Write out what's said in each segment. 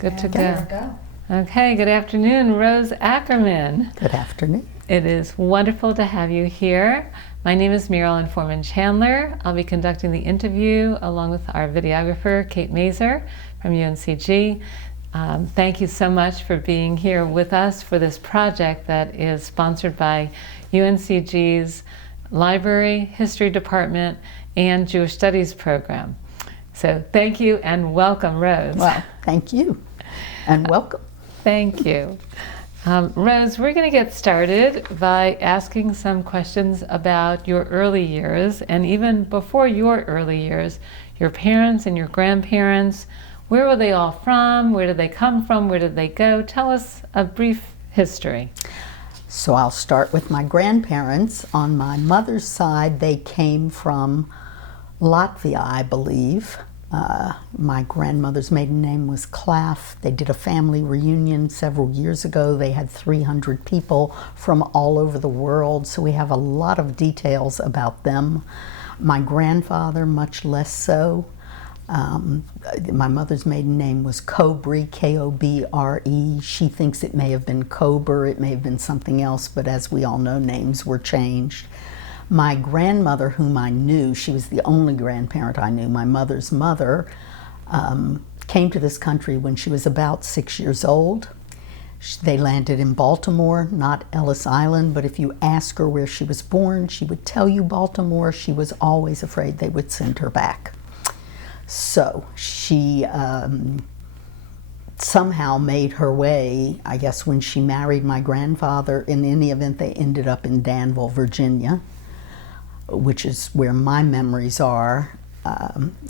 Good to There go. we go. Okay, good afternoon, Rose Ackermann. Good afternoon. It is wonderful to have you here. My name is Marilyn Forman Chandler. I'll be conducting the interview along with our videographer, Kate Mazer from UNCG. Thank you so much for being here with us for this project that is sponsored by UNCG's Library, History Department, and Jewish Studies program. So thank you and welcome, Rose. Well, thank you and welcome. Thank you. Rose, we're going to get started by asking some questions about your early years, and even before your early years, your parents and your grandparents. Where were they all from? Where did they come from? Where did they go? Tell us a brief history. So I'll start with my grandparents. On my mother's side, they came from Latvia, I believe. My grandmother's maiden name was Klaff. They did a family reunion several years ago. They had 300 people from all over the world, so we have a lot of details about them. My grandfather, much less so. My mother's maiden name was Kobre, K-O-B-R-E. She thinks it may have been Kober, it may have been something else, but as we all know, names were changed. My grandmother, whom I knew, she was the only grandparent I knew, my mother's mother, came to this country when she was about 6 years old. They landed in Baltimore, not Ellis Island, but if you ask her where she was born, she would tell you Baltimore. She was always afraid they would send her back. So she somehow made her way, I guess when she married my grandfather. In any event, they ended up in Danville, Virginia, which is where my memories are.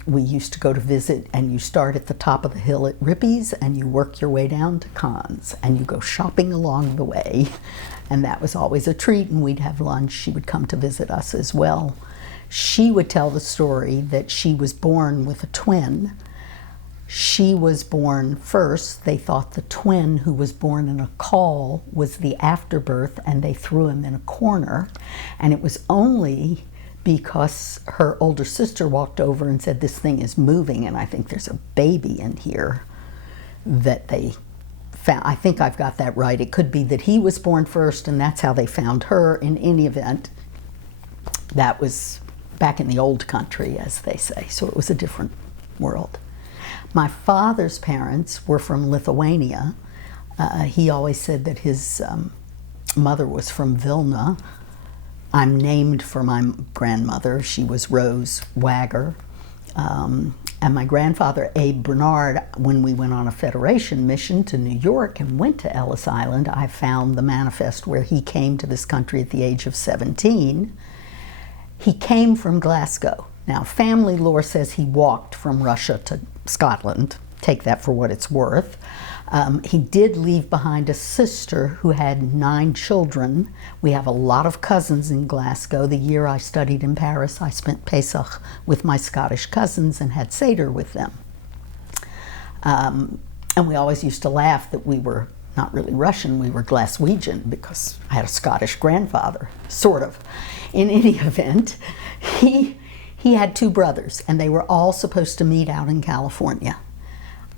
We used to go to visit, and you start at the top of the hill at Rippy's and you work your way down to Conn's and you go shopping along the way, and that was always a treat, and we'd have lunch. She would come to visit us as well. She would tell the story that she was born with a twin. She was born first. They thought the twin, who was born in a caul, was the afterbirth, and they threw him in a corner. And it was only because her older sister walked over and said, "This thing is moving, and I think there's a baby in here," that they found. I think I've got that right. It could be that he was born first, and that's how they found her. In any event, that was back in the old country, as they say, so it was a different world. My father's parents were from Lithuania. He always said that his mother was from Vilna. I'm named for my grandmother. She was Rose Wagger. And my grandfather, Abe Bernard, when we went on a Federation mission to New York and went to Ellis Island, I found the manifest where he came to this country at the age of 17. He came from Glasgow. Now, family lore says he walked from Russia to Scotland. Take that for what it's worth. He did leave behind a sister who had 9 children. We have a lot of cousins in Glasgow. The year I studied in Paris, I spent Pesach with my Scottish cousins and had Seder with them. And we always used to laugh that we were not really Russian, we were Glaswegian, because I had a Scottish grandfather, sort of. In any event, he had 2 brothers, and they were all supposed to meet out in California.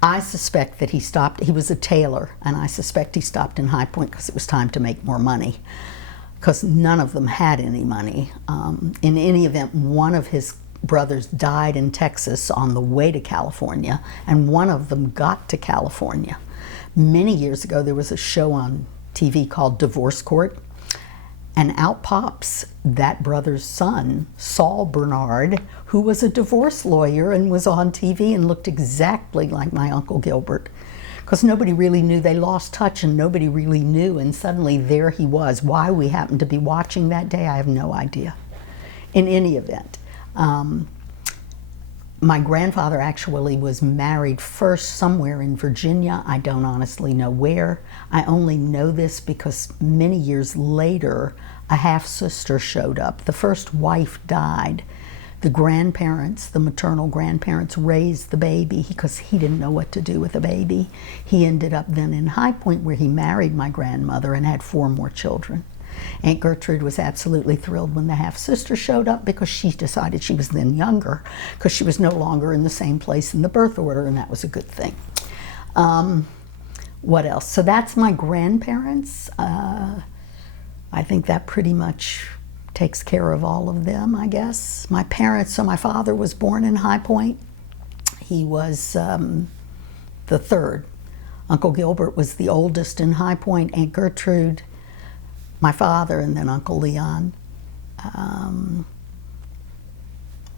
I suspect that he was a tailor, and I suspect he stopped in High Point because it was time to make more money, because none of them had any money. In any event, one of his brothers died in Texas on the way to California, and one of them got to California. Many years ago, there was a show on TV called Divorce Court, and out pops that brother's son, Saul Bernard, who was a divorce lawyer and was on TV and looked exactly like my Uncle Gilbert, because nobody really knew. They lost touch and nobody really knew, and suddenly there he was. Why we happened to be watching that day, I have no idea. In any event, my grandfather actually was married first somewhere in Virginia. I don't honestly know where. I only know this because many years later, a half-sister showed up. The first wife died. The grandparents, the maternal grandparents, raised the baby because he didn't know what to do with a baby. He ended up then in High Point, where he married my grandmother and had 4 more children. Aunt Gertrude was absolutely thrilled when the half-sister showed up, because she decided she was then younger, because she was no longer in the same place in the birth order, and that was a good thing. What else? So that's my grandparents. I think that pretty much takes care of all of them, I guess. My parents, so my father was born in High Point. He was the third. Uncle Gilbert was the oldest in High Point, Aunt Gertrude, my father, and then Uncle Leon.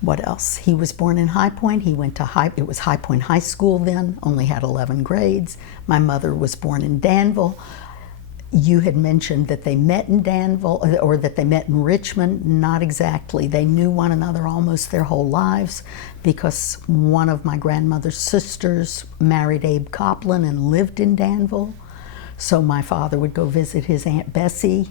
What else? He was born in High Point. He went to it was High Point High School then, only had 11 grades. My mother was born in Danville. You had mentioned that they met in Danville, or that they met in Richmond. Not exactly. They knew one another almost their whole lives, because one of my grandmother's sisters married Abe Copland and lived in Danville. So my father would go visit his Aunt Bessie,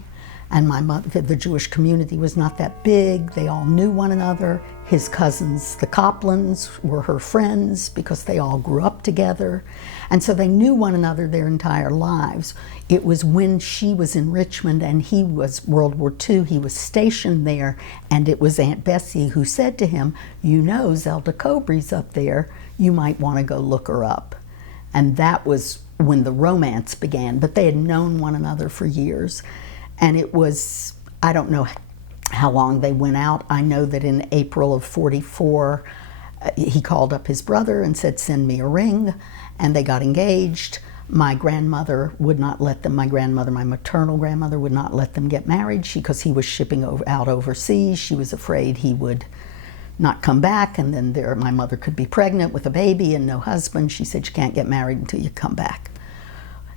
and my mother, the Jewish community was not that big. They all knew one another. His cousins, the Coplands, were her friends because they all grew up together. And so they knew one another their entire lives. It was when she was in Richmond and he was World War II, he was stationed there, and it was Aunt Bessie who said to him, you know, Zelda Cobry's up there, you might want to go look her up. And that was when the romance began, but they had known one another for years. And it was, I don't know how long they went out. I know that in April of '44, he called up his brother and said, send me a ring, and they got engaged. My grandmother would not let them, my maternal grandmother would not let them get married because he was shipping out overseas. She was afraid he would not come back, and then my mother could be pregnant with a baby and no husband. She said, you can't get married until you come back.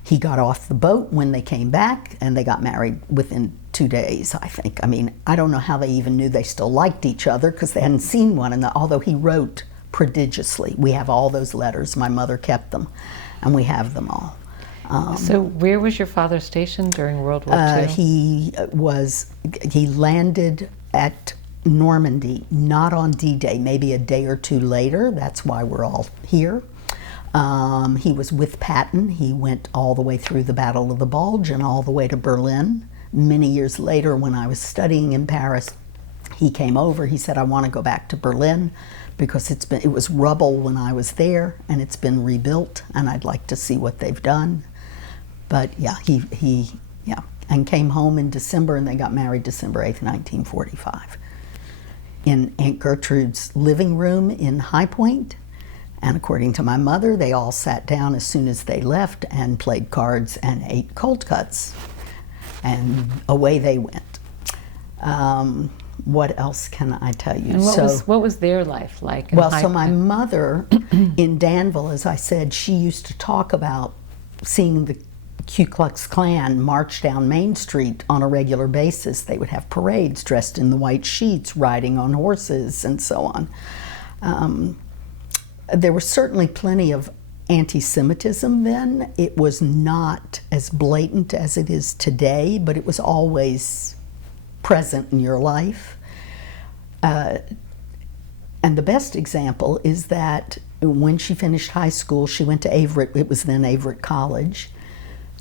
He got off the boat when they came back, and they got married within 2 days, I think. I mean, I don't know how they even knew they still liked each other because they hadn't seen one another, although he wrote prodigiously. We have all those letters. My mother kept them, and we have them all. So where was your father stationed during World War II? He landed at Normandy, not on D-Day, maybe a day or two later. That's why we're all here. He was with Patton. He went all the way through the Battle of the Bulge and all the way to Berlin. Many years later, when I was studying in Paris, he came over. He said, I want to go back to Berlin because it was rubble when I was there, and it's been rebuilt, and I'd like to see what they've done. But yeah, he and came home in December, and they got married December 8th, 1945. In Aunt Gertrude's living room in High Point. And according to my mother, they all sat down as soon as they left and played cards and ate cold cuts. And away they went. What else can I tell you? And what was their life like? Well, so my mother in Danville, as I said, she used to talk about seeing the Ku Klux Klan march down Main Street on a regular basis. They would have parades dressed in the white sheets, riding on horses, and so on. There was certainly plenty of anti-Semitism then. It was not as blatant as it is today, but it was always present in your life. And the best example is that when she finished high school, she went to Averett, it was then Averett College,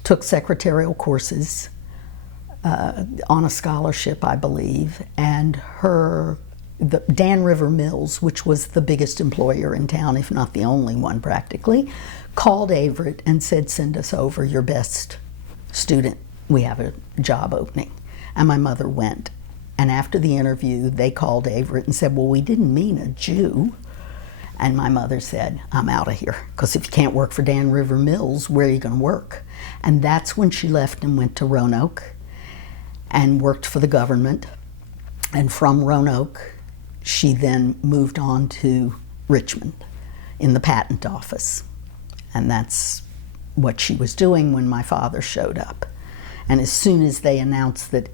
took secretarial courses on a scholarship, I believe, and the Dan River Mills, which was the biggest employer in town, if not the only one practically, called Averett and said, send us over your best student. We have a job opening. And my mother went. And after the interview, they called Averett and said, well, we didn't mean a Jew. And my mother said, I'm out of here, because if you can't work for Dan River Mills, where are you going to work? And that's when she left and went to Roanoke and worked for the government. And from Roanoke, she then moved on to Richmond in the patent office. And that's what she was doing when my father showed up. And as soon as they announced that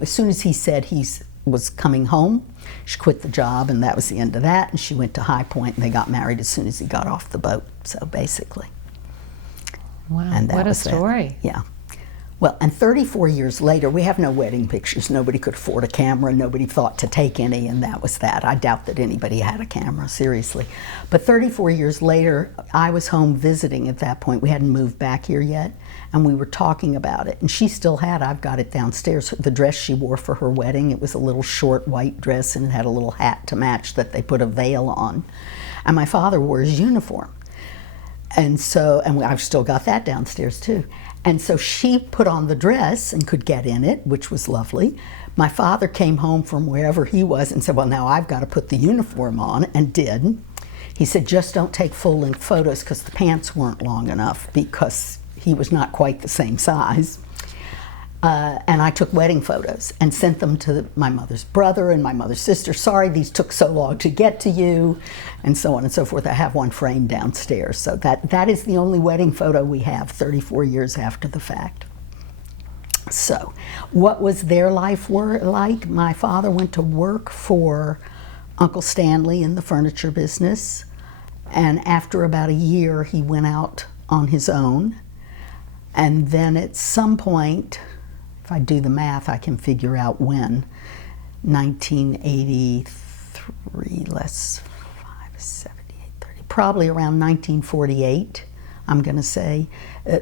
as soon as he said he was coming home, she quit the job, and that was the end of that. And she went to High Point, and they got married as soon as he got off the boat. So basically. Wow, and what a story. That. Yeah. Well, and 34 years later, we have no wedding pictures. Nobody could afford a camera. Nobody thought to take any, and that was that. I doubt that anybody had a camera, seriously. But 34 years later, I was home visiting at that point. We hadn't moved back here yet, and we were talking about it. And she still had, I've got it downstairs, the dress she wore for her wedding. It was a little short white dress, and it had a little hat to match that they put a veil on. And my father wore his uniform. And I've still got that downstairs too. And so she put on the dress and could get in it, which was lovely. My father came home from wherever he was and said, well, now I've got to put the uniform on, and did. He said, just don't take full-length photos because the pants weren't long enough, because he was not quite the same size. And I took wedding photos and sent them to my mother's brother and my mother's sister. Sorry, these took so long to get to you, and so on and so forth. I have one framed downstairs. So that is the only wedding photo we have 34 years after the fact. So what was their life like? My father went to work for Uncle Stanley in the furniture business, and after about a year he went out on his own. And then at some point, if I do the math, I can figure out when. 1983, less 5, 78, 30, probably around 1948, I'm going to say.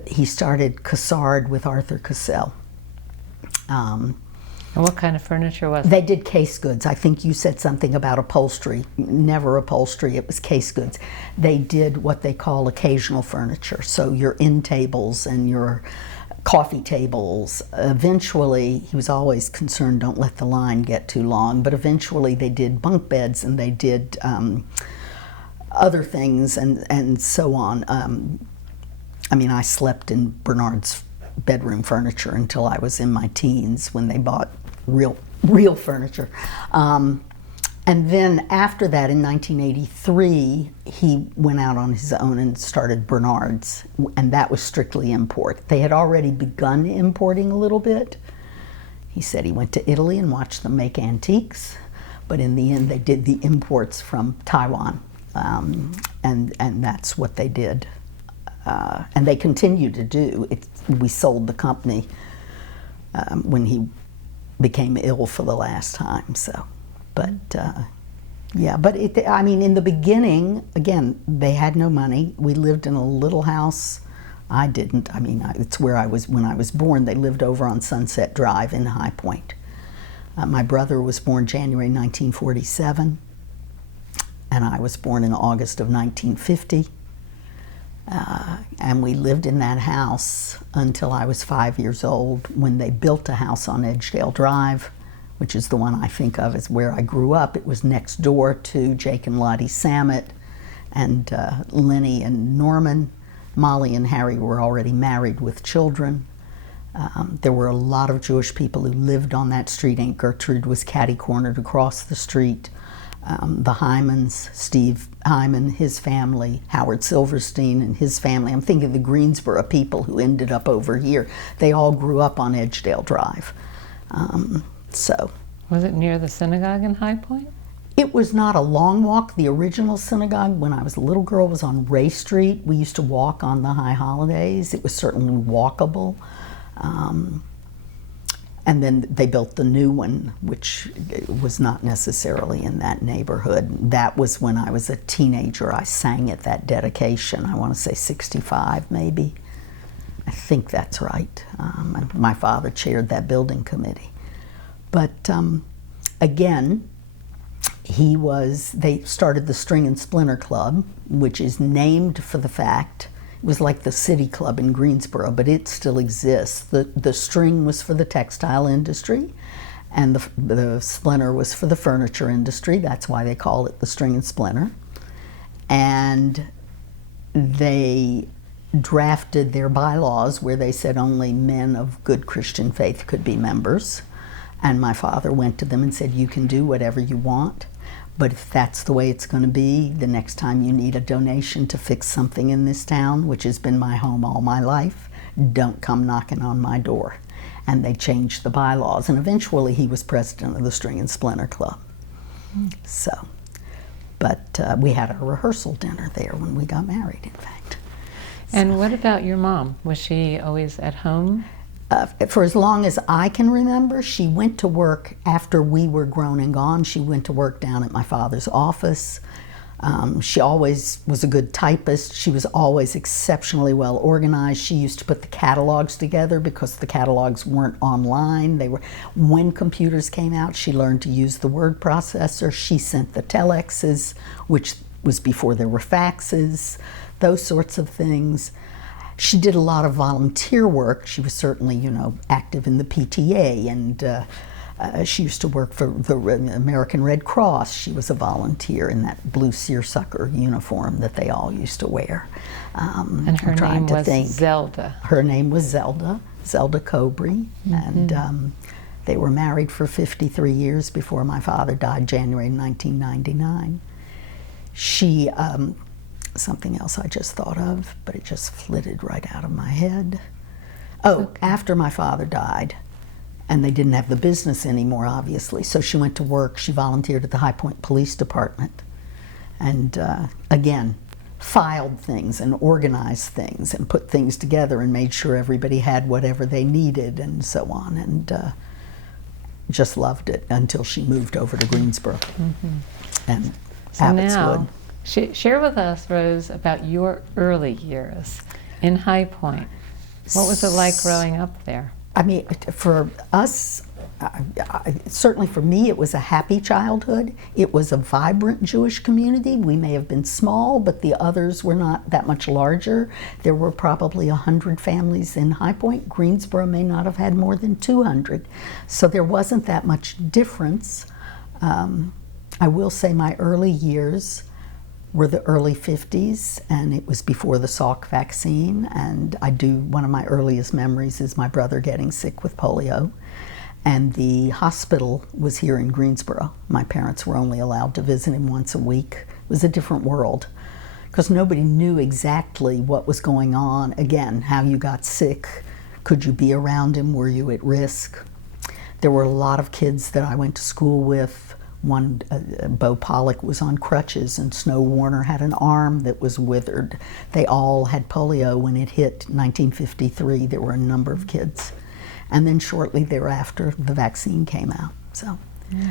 He started Cassard with Arthur Cassell. And what kind of furniture was it? They did case goods. I think you said something about upholstery. Never upholstery, it was case goods. They did what they call occasional furniture. So your end tables and your coffee tables. Eventually, he was always concerned, don't let the line get too long, but eventually they did bunk beds and they did other things and so on. I mean, I slept in Bernard's bedroom furniture until I was in my teens when they bought real furniture. And then after that, in 1983, he went out on his own and started Bernard's, and that was strictly import. They had already begun importing a little bit. He said he went to Italy and watched them make antiques, but in the end they did the imports from Taiwan, and that's what they did. And they continue to do. We sold the company when he became ill for the last time, so. But yeah, but I mean, in the beginning, again, they had no money. We lived in a little house. I didn't. I mean, it's where I was when I was born. They lived over on Sunset Drive in High Point. My brother was born January 1947, and I was born in August of 1950. And we lived in that house until I was 5 years old, when they built a house on Edgedale Drive, which is the one I think of as where I grew up. It was next door to Jake and Lottie Samet and Lenny and Norman. Molly and Harry were already married with children. There were a lot of Jewish people who lived on that street. Aunt Gertrude was catty-cornered across the street. The Hymans, Steve Hyman, his family, Howard Silverstein and his family. I'm thinking of the Greensboro people who ended up over here. They all grew up on Edgedale Drive. So. Was it near the synagogue in High Point? It was not a long walk. The original synagogue, when I was a little girl, was on Ray Street. We used to walk on the high holidays. It was certainly walkable. And then they built the new one, which was not necessarily in that neighborhood. That was when I was a teenager. I sang at that dedication. I want to say 65, maybe. I think that's right. My father chaired that building committee. But again, they started the String and Splinter Club, which is named for the fact, it was like the City Club in Greensboro, but it still exists. The string was for the textile industry, and the splinter was for the furniture industry. That's why they called it the String and Splinter. And they drafted their bylaws where they said only men of good Christian faith could be members. And my father went to them and said, you can do whatever you want, but if that's the way it's going to be, the next time you need a donation to fix something in this town, which has been my home all my life, don't come knocking on my door. And they changed the bylaws, and eventually he was president of the String and Splinter Club. So, but we had a rehearsal dinner there when we got married, in fact. And what about your mom? Was she always at home? For as long as I can remember, she went to work after we were grown and gone. She went to work down at my father's office. She always was a good typist. She was always exceptionally well organized. She used to put the catalogs together because the catalogs weren't online. When computers came out, she learned to use the word processor. She sent the telexes, which was before there were faxes. those sorts of things. She did a lot of volunteer work. She was certainly, active in the PTA, and she used to work for the American Red Cross. She was a volunteer in that blue seersucker uniform that they all used to wear. And her name was Zelda. Her name was Zelda Cobry, and they were married for 53 years before my father died, January 1999. She, something else I just thought of, but it just flitted right out of my head. After my father died, and they didn't have the business anymore, obviously, so she went to work. She volunteered at the High Point Police Department, and again, filed things and organized things and put things together and made sure everybody had whatever they needed and so on, and just loved it until she moved over to Greensboro and Abbotswood. Share with us, Rose, about your early years in High Point. What was it like growing up there? I mean, for us, certainly for me, it was a happy childhood. It was a vibrant Jewish community. We may have been small, but the others were not that much larger. There were probably 100 families in High Point. Greensboro may not have had more than 200. So there wasn't that much difference. I will say my early years were the early 50s, and it was before the Salk vaccine, and one of my earliest memories is my brother getting sick with polio, and the hospital was here in Greensboro. My parents were only allowed to visit him once a week. It was a different world, because nobody knew exactly what was going on, again, how you got sick, could you be around him, were you at risk? There were a lot of kids that I went to school with. One, Bo Pollock was on crutches, and Snow Warner had an arm that was withered. They all had polio when it hit 1953. There were a number of kids. And then shortly thereafter, the vaccine came out. So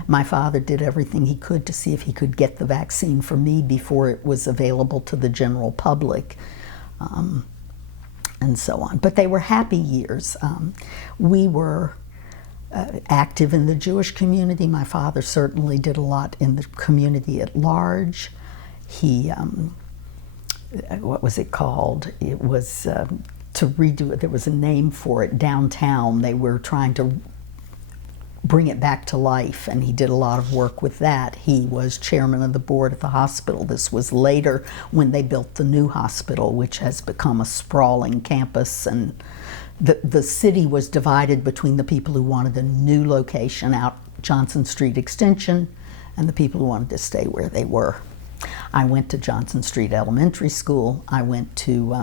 my father did everything he could to see if he could get the vaccine for me before it was available to the general public, and so on. But they were happy years. We were active in the Jewish community. My father certainly did a lot in the community at large. He, what was it called? It was to redo it. There was a name for it downtown. They were trying to bring it back to life, and he did a lot of work with that. He was chairman of the board at the hospital. This was later when they built the new hospital, which has become a sprawling campus, and the city was divided between the people who wanted a new location out Johnson Street Extension and the people who wanted to stay where they were. I went to Johnson Street Elementary School. I went to,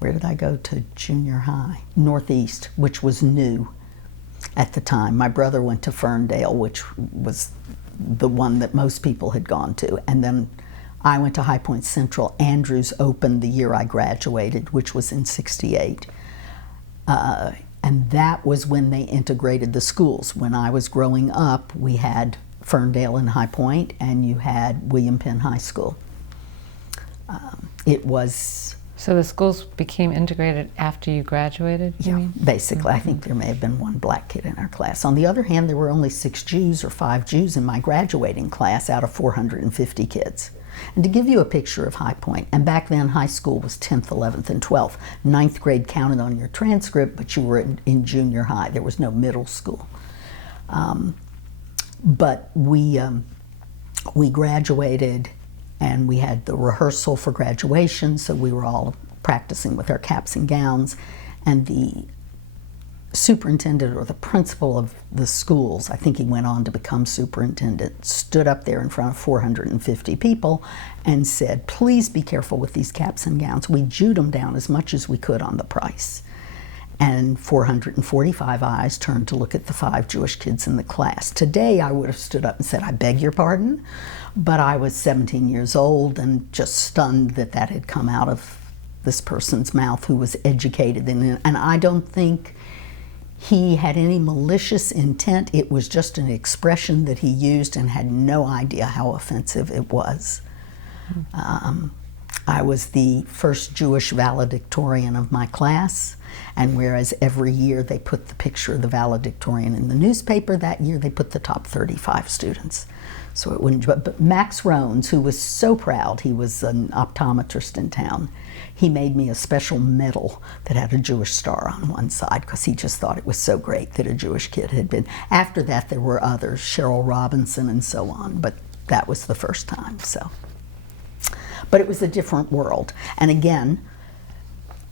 where did I go to junior high? Northeast, which was new at the time. My brother went to Ferndale, which was the one that most people had gone to. And then I went to High Point Central. Andrews opened the year I graduated, which was in '68. And that was when they integrated the schools. When I was growing up, we had Ferndale and High Point, and you had William Penn High School. It was... So the schools became integrated after you graduated, you mean? Basically. I think there may have been one black kid in our class. On the other hand, there were only 6 Jews or 5 Jews in my graduating class out of 450 kids. And to give you a picture of High Point, and back then high school was 10th, 11th, and 12th. 9th grade counted on your transcript, but you were in junior high. There was no middle school. But we graduated, and we had the rehearsal for graduation, so we were all practicing with our caps and gowns. And the superintendent or the principal of the schools, I think he went on to become superintendent, stood up there in front of 450 people and said, please be careful with these caps and gowns. We jewed them down as much as we could on the price. And 445 eyes turned to look at the 5 Jewish kids in the class. Today I would have stood up and said, I beg your pardon, but I was 17 years old and just stunned that that had come out of this person's mouth who was educated in it. And I don't think he had any malicious intent. It was just an expression that he used and had no idea how offensive it was. I was the first Jewish valedictorian of my class, and whereas every year they put the picture of the valedictorian in the newspaper, that year they put the top 35 students. So it wouldn't, but Max Rones, who was so proud, he was an optometrist in town, he made me a special medal that had a Jewish star on one side because he just thought it was so great that a Jewish kid had been. After that there were others, Cheryl Robinson and so on, but that was the first time, so. But it was a different world. And again,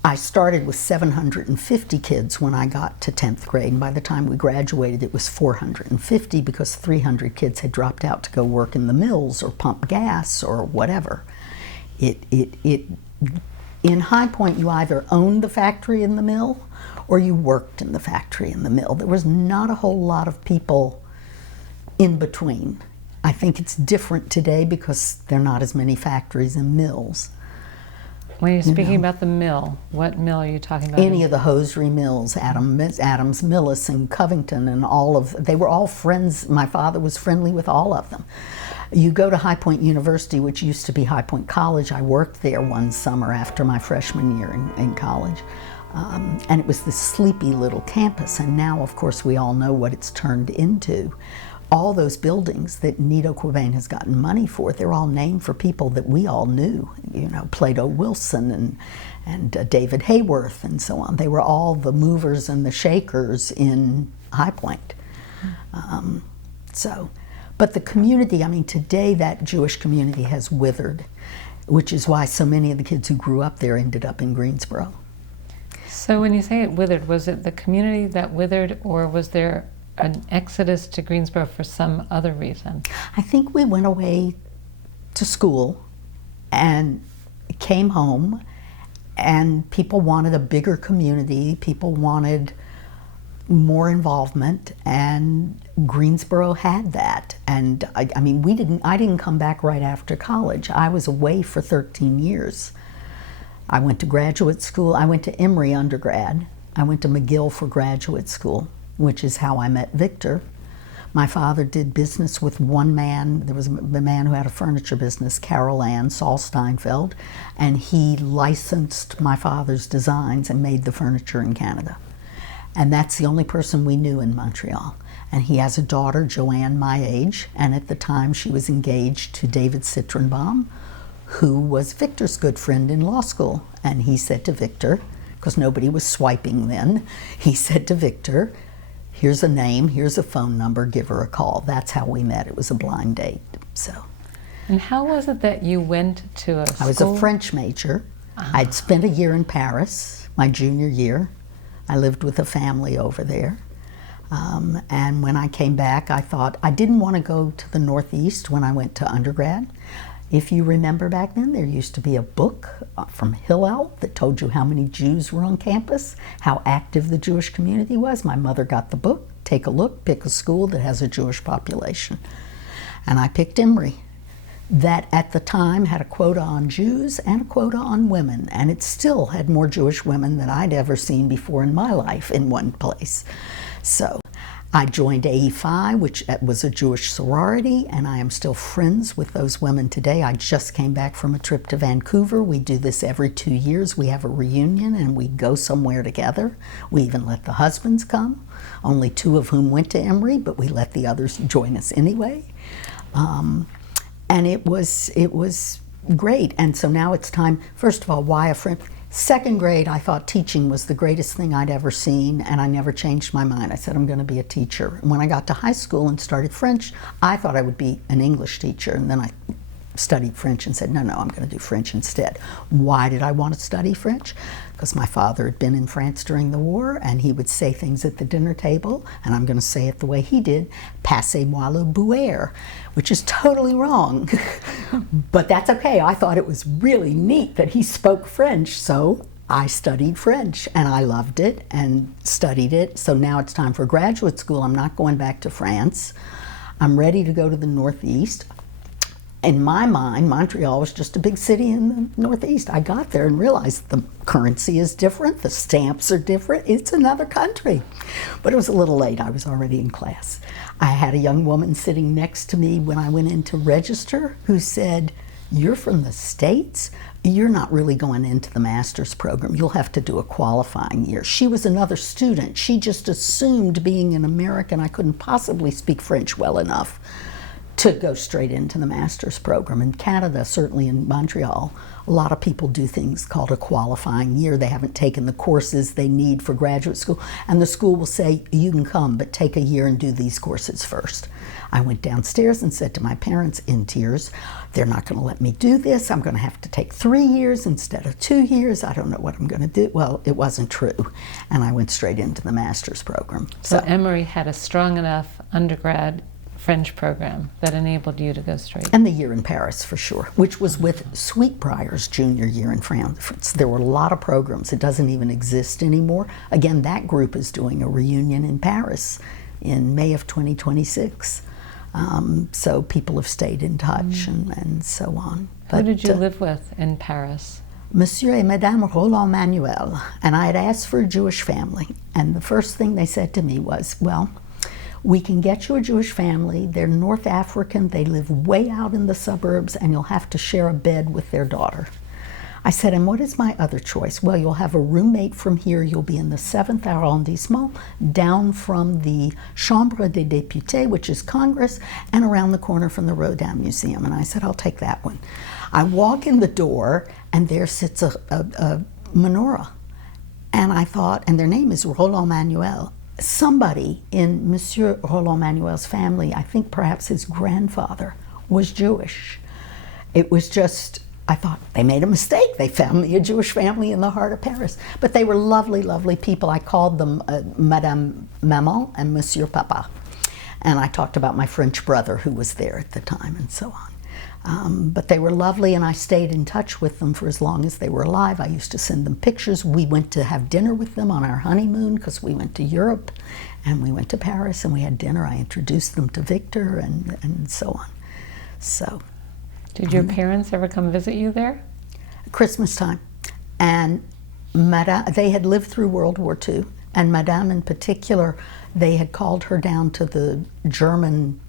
I started with 750 kids when I got to 10th grade, and by the time we graduated it was 450 because 300 kids had dropped out to go work in the mills or pump gas or whatever. In High Point you either owned the factory and the mill or you worked in the factory and the mill. There was not a whole lot of people in between. I think it's different today because there are not as many factories and mills. When you're speaking about the mill, what mill are you talking about? Any of the hosiery mills, Adams Millis and Covington and all of, they were all friends. My father was friendly with all of them. You go to High Point University, which used to be High Point College. I worked there one summer after my freshman year in college. And it was this sleepy little campus, and now of course we all know what it's turned into. All those buildings that Nito Quabain has gotten money for, they're all named for people that we all knew, you know, Plato Wilson and David Hayworth and so on. They were all the movers and the shakers in High Point. But the community, I mean, today that Jewish community has withered, which is why so many of the kids who grew up there ended up in Greensboro. So when you say it withered, was it the community that withered, or was there an exodus to Greensboro for some other reason? I think we went away to school and came home, and people wanted a bigger community, people wanted more involvement, and Greensboro had that. And I mean, I didn't come back right after college. I was away for 13 years. I went to graduate school. I went to Emory undergrad. I went to McGill for graduate school, which is how I met Victor. My father did business with one man. There was the man who had a furniture business, Carol Ann, Saul Steinfeld, and he licensed my father's designs and made the furniture in Canada. And that's the only person we knew in Montreal. And he has a daughter, Joanne, my age, and at the time she was engaged to David Citronbaum, who was Victor's good friend in law school. And he said to Victor, because nobody was swiping then, he said to Victor, here's a name, here's a phone number, give her a call. That's how we met. It was a blind date. So. And how was it that you went to a school? I was a French major. I'd spent a year in Paris, my junior year. I lived with a family over there. And when I came back, I thought I didn't want to go to the Northeast when I went to undergrad. If you remember back then, there used to be a book from Hillel that told you how many Jews were on campus, how active the Jewish community was. My mother got the book, take a look, pick a school that has a Jewish population. And I picked Emory. That at the time had a quota on Jews and a quota on women, and it still had more Jewish women than I'd ever seen before in my life in one place. So I joined AE Phi, which was a Jewish sorority, and I am still friends with those women today. I just came back from a trip to Vancouver. We do this every 2 years. We have a reunion and we go somewhere together. We even let the husbands come, only 2 of whom went to Emory, but we let the others join us anyway. And it was great. And so now it's time, first of all, why a French? Second grade, I thought teaching was the greatest thing I'd ever seen, and I never changed my mind. I said, I'm going to be a teacher. And when I got to high school and started French, I thought I would be an English teacher, and then I studied French and said, no, I'm going to do French instead. Why did I want to study French? Because my father had been in France during the war, and he would say things at the dinner table, and I'm going to say it the way he did, passez-moi le bouillère, which is totally wrong. But that's okay. I thought it was really neat that he spoke French, so I studied French, and I loved it and studied it. So now it's time for graduate school. I'm not going back to France. I'm ready to go to the Northeast. In my mind, Montreal was just a big city in the Northeast. I got there and realized the currency is different, the stamps are different, it's another country. But it was a little late, I was already in class. I had a young woman sitting next to me when I went in to register who said, you're from the States? You're not really going into the master's program. You'll have to do a qualifying year. She was another student. She just assumed, being an American, I couldn't possibly speak French well enough to go straight into the master's program. In Canada, certainly in Montreal, a lot of people do things called a qualifying year. They haven't taken the courses they need for graduate school, and the school will say, you can come, but take a year and do these courses first. I went downstairs and said to my parents in tears, they're not going to let me do this. I'm going to have to take 3 years instead of 2 years. I don't know what I'm going to do. Well, it wasn't true, and I went straight into the master's program. So Emory had a strong enough undergrad French program that enabled you to go straight. And the year in Paris, for sure, which was with Sweetbriar's junior year in France. There were a lot of programs. It doesn't even exist anymore. Again, that group is doing a reunion in Paris in May of 2026. So people have stayed in touch and so on. Who did you live with in Paris? Monsieur et Madame Roland Manuel. And I had asked for a Jewish family. And the first thing they said to me was, well, we can get you a Jewish family. They're North African. They live way out in the suburbs, and you'll have to share a bed with their daughter. I said, and what is my other choice? Well, you'll have a roommate from here. You'll be in the 7th arrondissement, down from the Chambre des Députés, which is Congress, and around the corner from the Rodin Museum. And I said, I'll take that one. I walk in the door, and there sits a menorah. And I thought, and their name is Roland Manuel. Somebody in Monsieur Roland Manuel's family, I think perhaps his grandfather, was Jewish. It was just, I thought, they made a mistake. They found me a Jewish family in the heart of Paris. But they were lovely, lovely people. I called them Madame Maman and Monsieur Papa. And I talked about my French brother who was there at the time and so on. But they were lovely, and I stayed in touch with them for as long as they were alive. I used to send them pictures. We went to have dinner with them on our honeymoon because we went to Europe, and we went to Paris, and we had dinner. I introduced them to Victor and so on. So, did your parents ever come visit you there? Christmas time. And Madame, they had lived through World War II, and Madame in particular, they had called her down to the German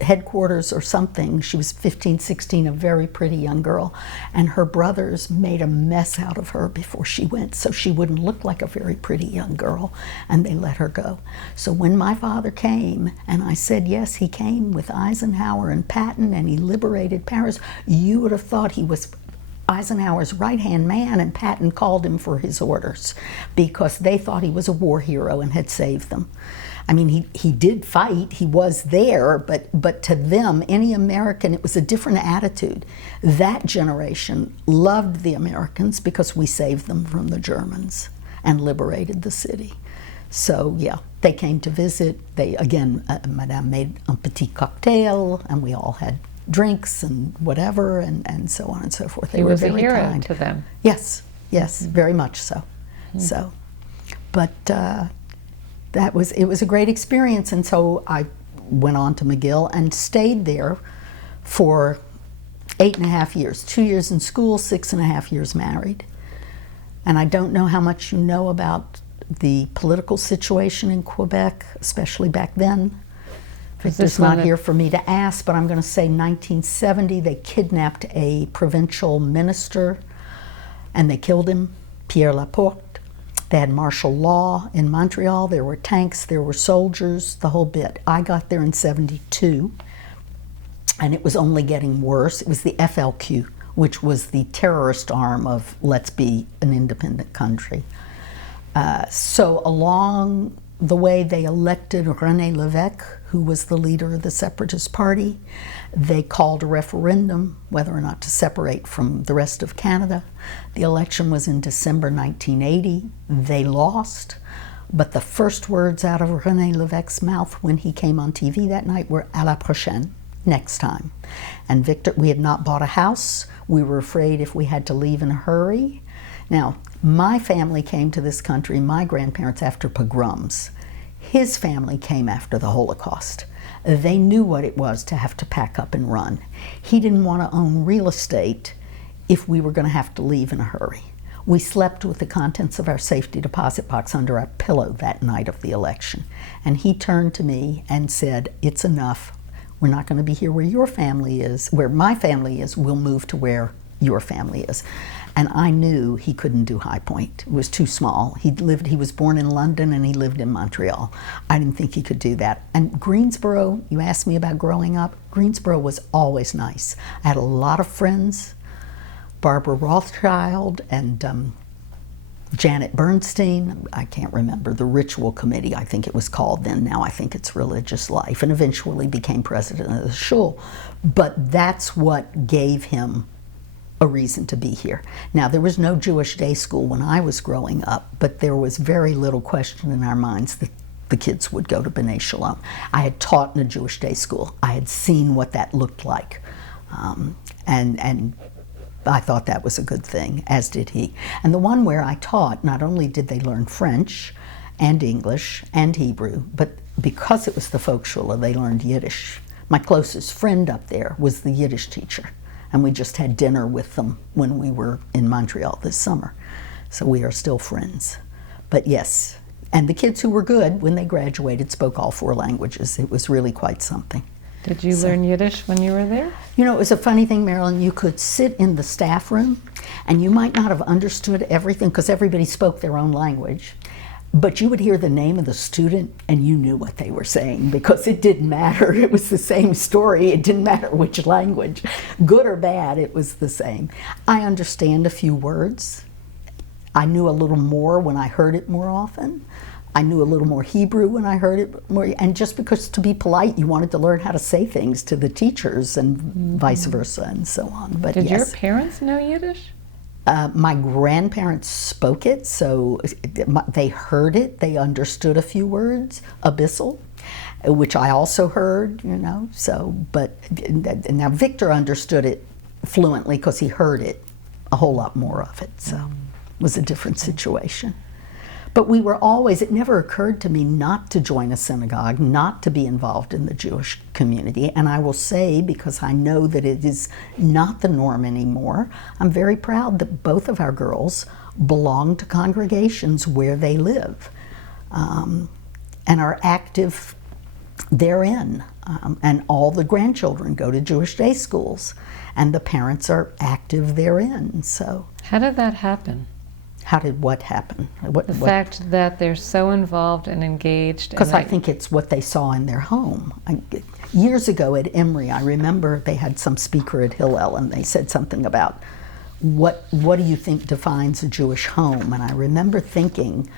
headquarters or something. She was 15, 16, a very pretty young girl, and her brothers made a mess out of her before she went so she wouldn't look like a very pretty young girl, and they let her go. So when my father came, and I said, yes, he came with Eisenhower and Patton, and he liberated Paris, you would have thought he was Eisenhower's right-hand man, and Patton called him for his orders because they thought he was a war hero and had saved them. I mean, he did fight, he was there, but to them, any American, it was a different attitude. That generation loved the Americans because we saved them from the Germans and liberated the city. So yeah, they came to visit. They, again, Madame made un petit cocktail, and we all had drinks and whatever, and so on and so forth. They were very kind. He was a hero to them. Yes, yes, very much so. So, but it was a great experience, and so I went on to McGill and stayed there for 8.5 years, 2 years in school, 6.5 years married. And I don't know how much you know about the political situation in Quebec, especially back then. Victor's not here for me to ask, but I'm going to say 1970, they kidnapped a provincial minister and they killed him, Pierre Laporte. They had martial law in Montreal. There were tanks, there were soldiers, the whole bit. I got there in 72, and it was only getting worse. It was the FLQ, which was the terrorist arm of let's be an independent country. So along the way, they elected René Lévesque, who was the leader of the Separatist Party. They called a referendum whether or not to separate from the rest of Canada. The election was in December 1980. They lost, but the first words out of René Lévesque's mouth when he came on TV that night were "à la prochaine," next time. And Victor, we had not bought a house. We were afraid if we had to leave in a hurry. Now, my family came to this country, my grandparents, after pogroms. His family came after the Holocaust. They knew what it was to have to pack up and run. He didn't want to own real estate if we were going to have to leave in a hurry. We slept with the contents of our safety deposit box under our pillow that night of the election. And he turned to me and said, "It's enough. We're not going to be here where your family is, where my family is. We'll move to where your family is. And I knew he couldn't do High Point. It was too small. He was born in London and he lived in Montreal. I didn't think he could do that. And Greensboro, you asked me about growing up, Greensboro was always nice. I had a lot of friends, Barbara Rothschild and Janet Bernstein. I can't remember, the Ritual Committee, I think it was called then. Now I think it's Religious Life, and eventually became president of the shul. But that's what gave him a reason to be here. Now, there was no Jewish day school when I was growing up, but there was very little question in our minds that the kids would go to B'nai Shalom. I had taught in a Jewish day school. I had seen what that looked like. And I thought that was a good thing, as did he. And the one where I taught, not only did they learn French and English and Hebrew, but because it was the Volksschule, they learned Yiddish. My closest friend up there was the Yiddish teacher, and we just had dinner with them when we were in Montreal this summer. So we are still friends. But yes, and the kids who were good, when they graduated, spoke all 4 languages. It was really quite something. Did you learn Yiddish when you were there? You know, it was a funny thing, Marilyn. You could sit in the staff room, and you might not have understood everything because everybody spoke their own language. But you would hear the name of the student and you knew what they were saying because it didn't matter. It was the same story. It didn't matter which language. Good or bad, it was the same. I understand a few words. I knew a little more when I heard it more often. I knew a little more Hebrew when I heard it more. And just because, to be polite, you wanted to learn how to say things to the teachers and vice versa and so on. But Did yes. your parents know Yiddish? My grandparents spoke it, so they heard it. They understood a few words, abyssal, which I also heard, you know. So, but now Victor understood it fluently because he heard it, a whole lot more of it. So it was a different situation. But we were always, it never occurred to me not to join a synagogue, not to be involved in the Jewish community. And I will say, because I know that it is not the norm anymore, I'm very proud that both of our girls belong to congregations where they live and are active therein. And all the grandchildren go to Jewish day schools, and the parents are active therein. So, how did that happen? How did what happen? The fact that they're so involved and engaged. Because I think it's what they saw in their home. Years ago at Emory, I remember they had some speaker at Hillel, and they said something about what do you think defines a Jewish home? And I remember thinking,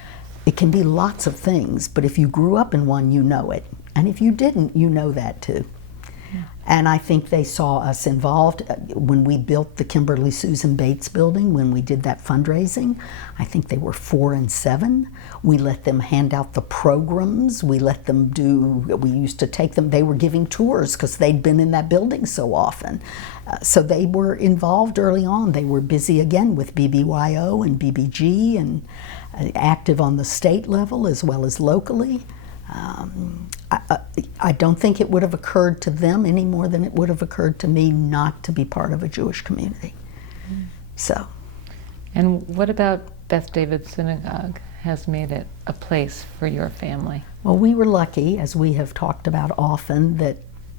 it can be lots of things, but if you grew up in one, you know it. And if you didn't, you know that too. And I think they saw us involved when we built the Kimberly Susan Bates building, when we did that fundraising. I think they were 4 and 7. We let them hand out the programs. We let them we used to take them, they were giving tours because they'd been in that building so often. So they were involved early on. They were busy again with BBYO and BBG and active on the state level as well as locally. I don't think it would have occurred to them any more than it would have occurred to me not to be part of a Jewish community. So. And what about Beth David Synagogue has made it a place for your family? Well, we were lucky, as we have talked about often, that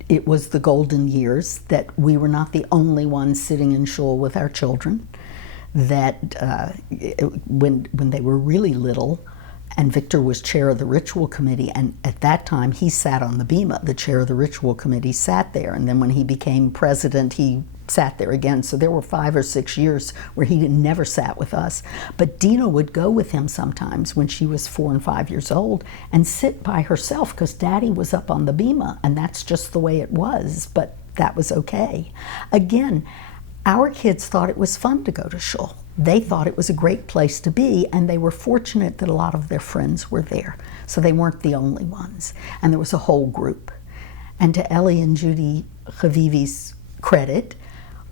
it was the golden years, that we were not the only ones sitting in shul with our children, that when they were really little, and Victor was chair of the ritual committee, and at that time he sat on the bima. The chair of the ritual committee sat there, and then when he became president, he sat there again. So there were 5 or 6 years where he never sat with us. But Dina would go with him sometimes when she was 4 and 5 years old and sit by herself because Daddy was up on the bima, and that's just the way it was, but that was okay. Again, our kids thought it was fun to go to shul. They thought it was a great place to be, and they were fortunate that a lot of their friends were there. So they weren't the only ones. And there was a whole group. And to Ellie and Judy Chavivi's credit,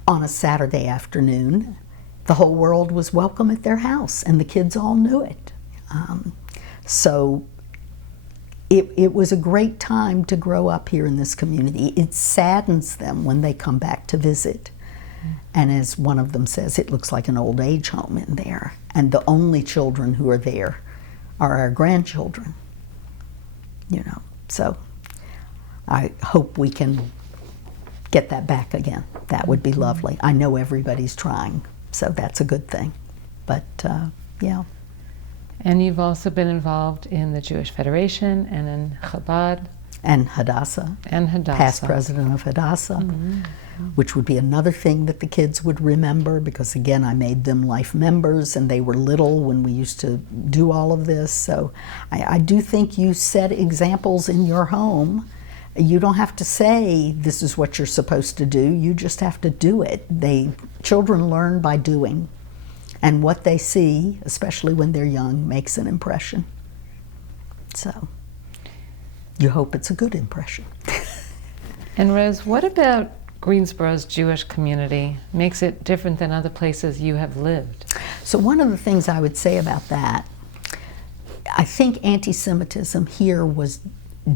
on a Saturday afternoon, the whole world was welcome at their house, and the kids all knew it. So it was a great time to grow up here in this community. It saddens them when they come back to visit. And as one of them says, it looks like an old age home in there. And the only children who are there are our grandchildren, you know. So I hope we can get that back again. That would be lovely. I know everybody's trying, so that's a good thing. But yeah. And you've also been involved in the Jewish Federation and in Chabad. And Hadassah. And Hadassah. Past president of Hadassah, which would be another thing that the kids would remember, because again, I made them life members and they were little when we used to do all of this. So I do think you set examples in your home. You don't have to say this is what you're supposed to do, you just have to do it. Children learn by doing, and what they see, especially when they're young, makes an impression. So you hope it's a good impression. And Rose, what about Greensboro's Jewish community makes it different than other places you have lived? So one of the things I would say about that, I think anti-Semitism here was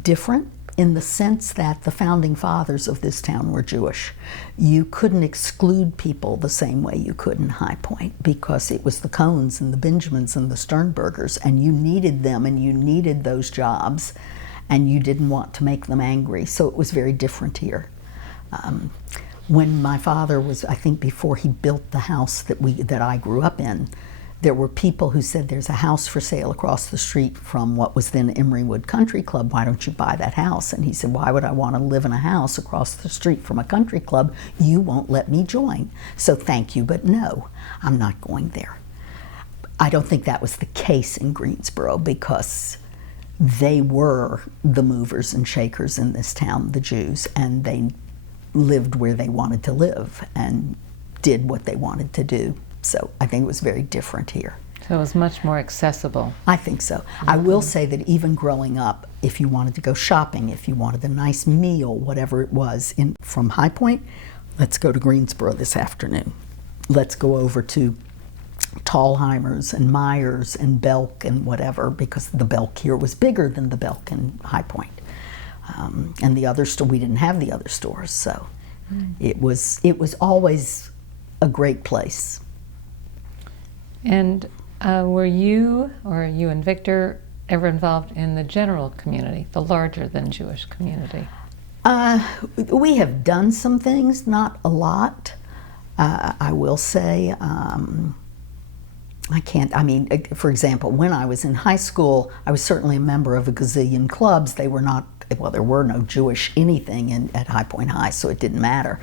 different in the sense that the founding fathers of this town were Jewish. You couldn't exclude people the same way you could in High Point, because it was the Cohns and the Benjamins and the Sternbergers, and you needed them and you needed those jobs, and you didn't want to make them angry. So it was very different here. When my father was, I think before he built the house that I grew up in, there were people who said, there's a house for sale across the street from what was then Emerywood Country Club, why don't you buy that house? And he said, why would I want to live in a house across the street from a country club? You won't let me join. So thank you, but no, I'm not going there. I don't think that was the case in Greensboro, because they were the movers and shakers in this town, the Jews, and they lived where they wanted to live and did what they wanted to do. So I think it was very different here. So it was much more accessible. I think so. I will say that even growing up, if you wanted to go shopping, if you wanted a nice meal, whatever it was, from High Point, let's go to Greensboro this afternoon. Let's go over to Tallheimer's and Myers and Belk and whatever, because the Belk here was bigger than the Belk in High Point. And the other store, we didn't have the other stores, so it was always a great place. And were you, or you and Victor, ever involved in the general community, the larger than Jewish community? We have done some things, not a lot. I will say, for example, when I was in high school, I was certainly a member of a gazillion clubs. They were not, well, there were no Jewish anything at High Point High, so it didn't matter.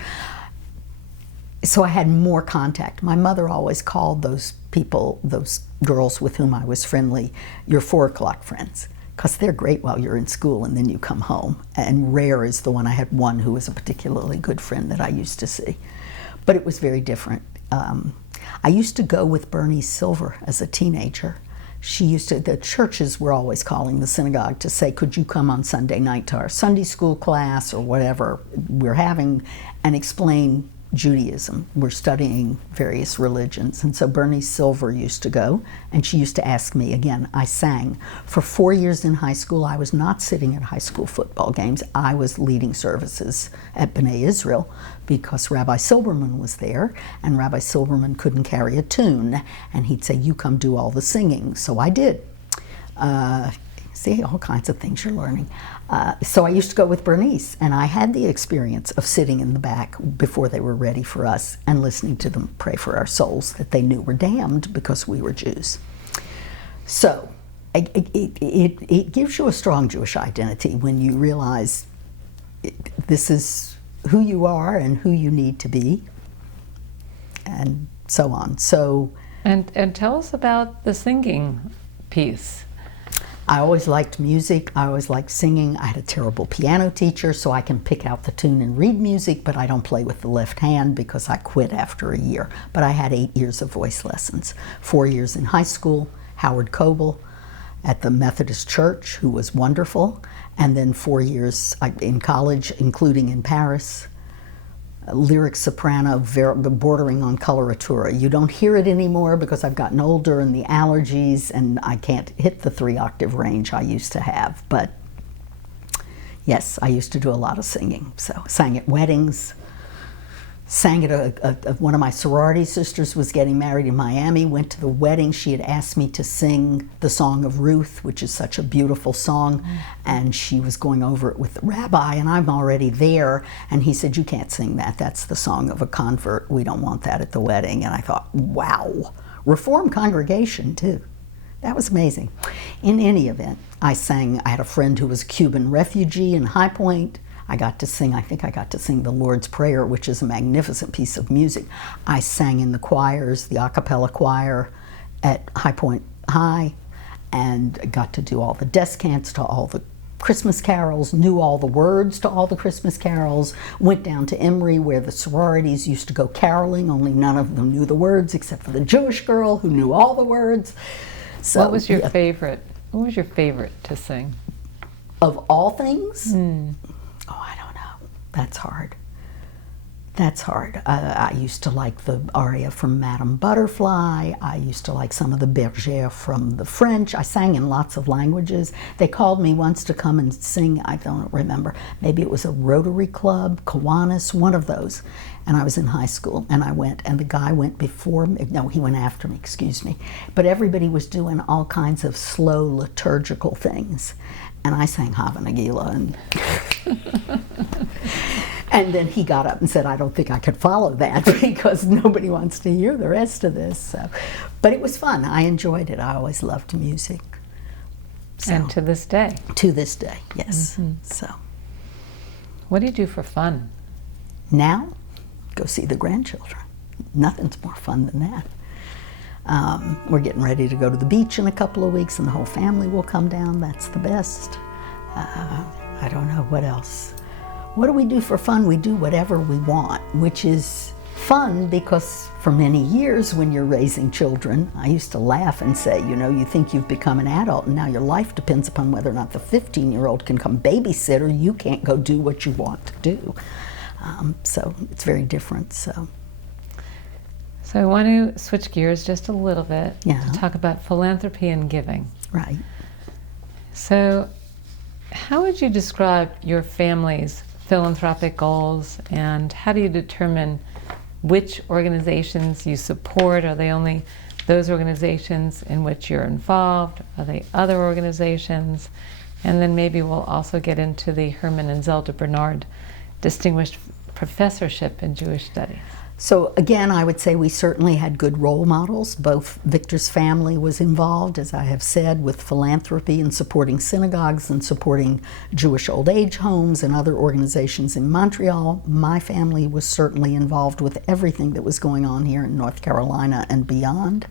So I had more contact. My mother always called those people, those girls with whom I was friendly, your 4 o'clock friends, because they're great while you're in school and then you come home. And rare is the one. I had one who was a particularly good friend that I used to see. But it was very different. I used to go with Bernice Silver as a teenager. The churches were always calling the synagogue to say, could you come on Sunday night to our Sunday school class or whatever we're having, and explain Judaism. We're studying various religions. And so Bernice Silver used to go, and she used to ask me, again, I sang. For 4 years in high school, I was not sitting at high school football games. I was leading services at B'nai Israel, because Rabbi Silberman was there, and Rabbi Silberman couldn't carry a tune, and he'd say, you come do all the singing. So I did. See, all kinds of things you're learning. So I used to go with Bernice, and I had the experience of sitting in the back before they were ready for us and listening to them pray for our souls that they knew were damned because we were Jews. So it gives you a strong Jewish identity when you realize this is who you are and who you need to be, and so on. So, and tell us about the singing piece. I always liked music. I always liked singing. I had a terrible piano teacher, so I can pick out the tune and read music, but I don't play with the left hand because I quit after a year. But I had 8 years of voice lessons. 4 years in high school, Howard Coble at the Methodist Church, who was wonderful, and then 4 years in college, including in Paris. Lyric soprano, bordering on coloratura. You don't hear it anymore because I've gotten older and the allergies, and I can't hit the 3-octave range I used to have. But yes, I used to do a lot of singing. So sang at weddings, sang at one of my sorority sisters was getting married in Miami, went to the wedding. She had asked me to sing the Song of Ruth, which is such a beautiful song, and she was going over it with the rabbi, and I'm already there, and he said, "You can't sing that. That's the song of a convert. We don't want that at the wedding." And I thought, wow, Reformed congregation too. That was amazing. In any event, I sang. I had a friend who was a Cuban refugee in High Point. I think I got to sing the Lord's Prayer, which is a magnificent piece of music. I sang in the choirs, the a cappella choir at High Point High, and got to do all the descants to all the Christmas carols, knew all the words to all the Christmas carols, went down to Emory where the sororities used to go caroling, only none of them knew the words except for the Jewish girl who knew all the words. So, what was your favorite? What was your favorite to sing? Of all things? Oh, I don't know. That's hard. That's hard. I used to like the aria from Madame Butterfly. I used to like some of the Bergère from the French. I sang in lots of languages. They called me once to come and sing, I don't remember, maybe it was a Rotary Club, Kiwanis, one of those. And I was in high school, and I went, and the guy went before me. No, he went after me, excuse me. But everybody was doing all kinds of slow liturgical things. And I sang Hava Nagila, and then he got up and said, "I don't think I could follow that because nobody wants to hear the rest of this." So, but it was fun. I enjoyed it. I always loved music. So, And to this day? To this day, yes. So, What do you do for fun? now, go see the grandchildren. Nothing's more fun than that. We're getting ready to go to the beach in a couple of weeks, and the whole family will come down. That's the best. I don't know what else. What do we do for fun? We do whatever we want, which is fun because for many years when you're raising children, I used to laugh and say, you know, you think you've become an adult and now your life depends upon whether or not the 15-year-old can come babysit or you can't go do what you want to do. So it's very different. So I want to switch gears just a little bit Yeah. to talk about philanthropy and giving. Right. So how would you describe your family's philanthropic goals, and how do you determine which organizations you support? Are they only those organizations in which you're involved? Are they other organizations? And then maybe we'll also get into the Herman and Zelda Bernard Distinguished Professorship in Jewish Studies. So again, I would say we certainly had good role models. Both Victor's family was involved, as I have said, with philanthropy and supporting synagogues and supporting Jewish old age homes and other organizations in Montreal. My family was certainly involved with everything that was going on here in North Carolina and beyond.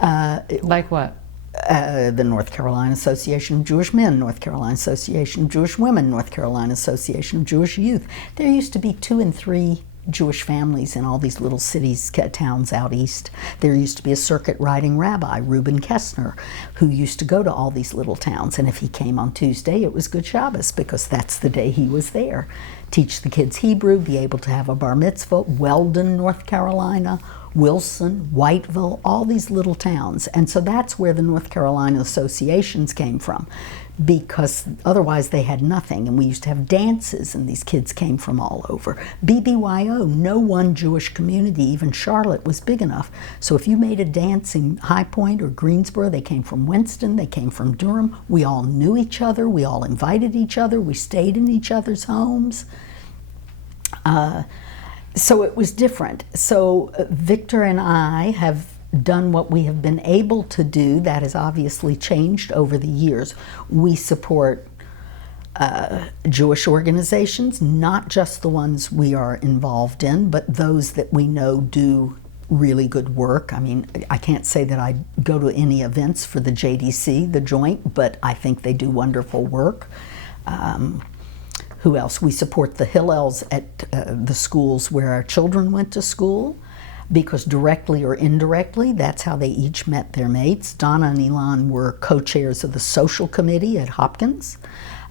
Like what? The North Carolina Association of Jewish Men, North Carolina Association of Jewish Women, North Carolina Association of Jewish Youth. There used to be 2 and 3 Jewish families in all these little cities, towns out east. There used to be a circuit riding rabbi, Reuben Kessner, who used to go to all these little towns, and if he came on Tuesday, it was Good Shabbos, because that's the day he was there. Teach the kids Hebrew, be able to have a bar mitzvah. Weldon, North Carolina, Wilson, Whiteville, all these little towns. And so that's where the North Carolina associations came from, because otherwise they had nothing. And we used to have dances, and these kids came from all over. BBYO, no one Jewish community, even Charlotte, was big enough. So if you made a dance in High Point or Greensboro, they came from Winston, they came from Durham. We all knew each other, we all invited each other, we stayed in each other's homes. So it was different. So Victor and I have done what we have been able to do. That has obviously changed over the years. We support Jewish organizations, not just the ones we are involved in, but those that we know do really good work. I mean, I can't say that I go to any events for the JDC, the Joint, but I think they do wonderful work. Who else? We support the Hillels at the schools where our children went to school, because directly or indirectly, that's how they each met their mates. Donna and Elon were co-chairs of the social committee at Hopkins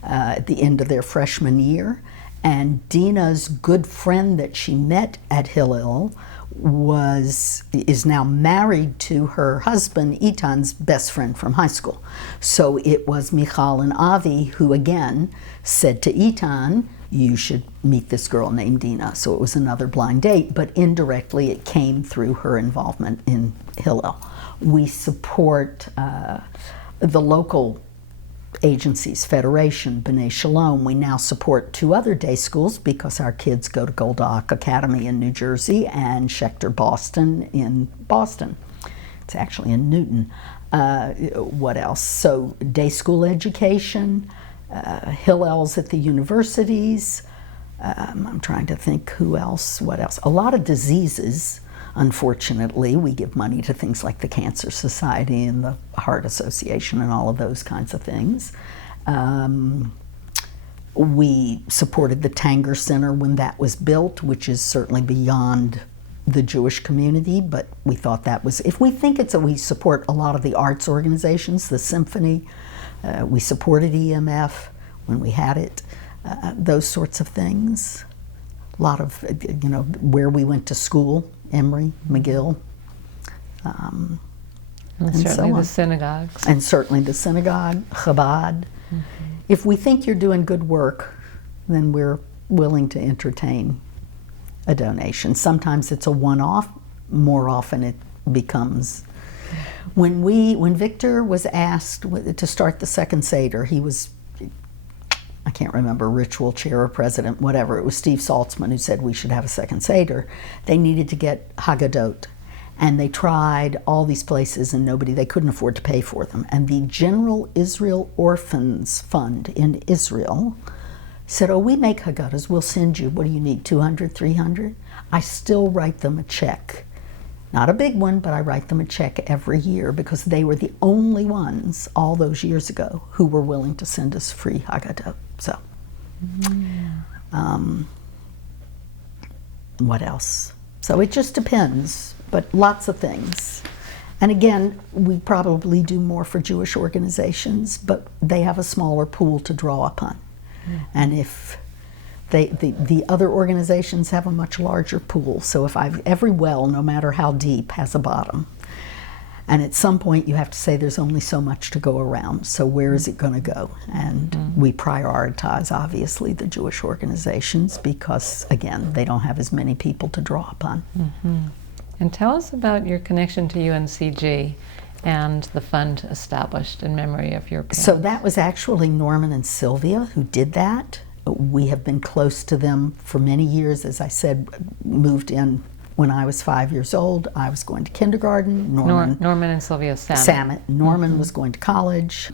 at the end of their freshman year. And Dina's good friend that she met at Hillel is now married to her husband, Eitan's best friend from high school. So it was Michal and Avi who again said to Eitan, you should meet this girl named Dina. So it was another blind date, but indirectly it came through her involvement in Hillel. We support the local agencies, Federation, B'nai Shalom. We now support 2 other day schools because our kids go to Goldock Academy in New Jersey and Schechter Boston in Boston. It's actually in Newton. What else? So day school education, Hillels at the universities. I'm trying to think who else, what else. A lot of diseases, unfortunately. We give money to things like the Cancer Society and the Heart Association and all of those kinds of things. We supported the Tanger Center when that was built, which is certainly beyond the Jewish community, but we thought that was, if we think it's we support a lot of the arts organizations, the symphony, we supported EMF when we had it, those sorts of things. A lot of, where we went to school, Emory, McGill, and and certainly so on. the synagogues. And certainly the synagogue, Chabad. If we think you're doing good work, then we're willing to entertain a donation. Sometimes it's a one-off, more often it becomes. When Victor was asked to start the second Seder, he was, I can't remember, ritual chair or president, whatever. It was Steve Saltzman who said we should have a second Seder. They needed to get Haggadot, and they tried all these places and they couldn't afford to pay for them. And the General Israel Orphans Fund in Israel said, oh, we make Haggadahs, we'll send you, what do you need, 200, 300? I still write them a check. Not a big one, but I write them a check every year because they were the only ones all those years ago who were willing to send us free Haggadah. So, what else? So it just depends, but lots of things. And again, we probably do more for Jewish organizations, but they have a smaller pool to draw upon. And if the other organizations have a much larger pool, so if every well, no matter how deep, has a bottom. And at some point you have to say there's only so much to go around, so where is it going to go? And we prioritize, obviously, the Jewish organizations because, again, they don't have as many people to draw upon. And tell us about your connection to UNCG and the fund established in memory of your parents. So that was actually Norman and Sylvia who did that. We have been close to them for many years. As I said, moved in when I was 5 years old. I was going to kindergarten. Norman and Sylvia Samet. Norman was going to college.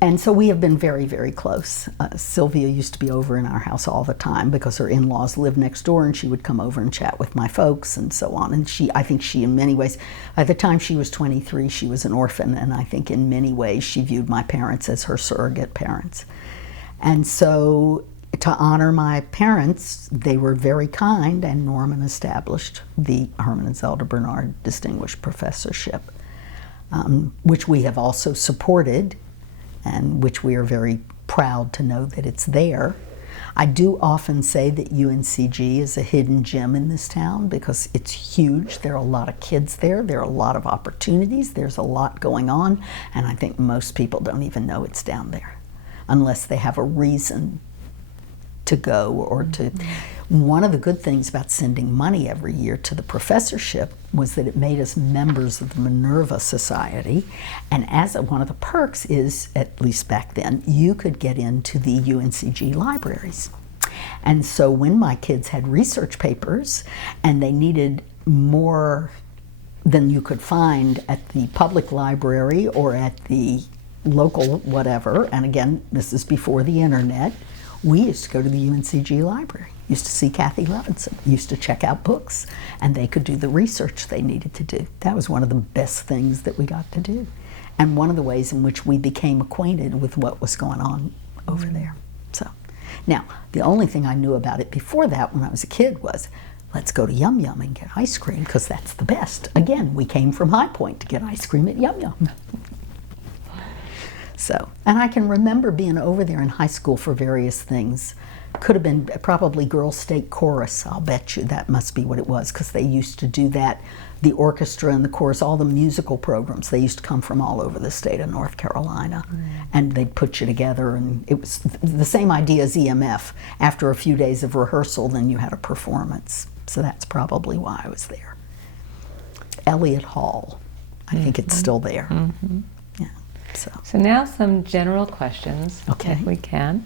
And so we have been very, very close. Sylvia used to be over in our house all the time because her in-laws lived next door, and she would come over and chat with my folks and so on. And I think she in many ways, by the time she was 23, she was an orphan, and I think in many ways she viewed my parents as her surrogate parents. And so to honor my parents, they were very kind, and Norman established the Herman and Zelda Bernard Distinguished Professorship, which we have also supported, and which we are very proud to know that it's there. I do often say that UNCG is a hidden gem in this town because it's huge. There are a lot of kids there. There are a lot of opportunities. There's a lot going on, and I think most people don't even know it's down there unless they have a reason to go or to. One of the good things about sending money every year to the professorship was that it made us members of the Minerva Society, and as one of the perks is, at least back then, you could get into the UNCG libraries. And so when my kids had research papers and they needed more than you could find at the public library or at the local whatever, and again, this is before the internet, we used to go to the UNCG library, used to see Kathy Levinson, used to check out books, and they could do the research they needed to do. That was one of the best things that we got to do, and one of the ways in which we became acquainted with what was going on over there. So, now, the only thing I knew about it before that when I was a kid was, let's go to Yum Yum and get ice cream, because that's the best. Again, we came from High Point to get ice cream at Yum Yum. So, and I can remember being over there in high school for various things, Could have been probably Girl State Chorus. I'll bet you that must be what it was, because they used to do that. The orchestra and the chorus, all the musical programs, they used to come from all over the state of North Carolina. And they'd put you together, and it was the same idea as EMF. After a few days of rehearsal, then you had a performance. So that's probably why I was there. Elliott Hall, I think it's still there. Yeah. So now some general questions, if we can.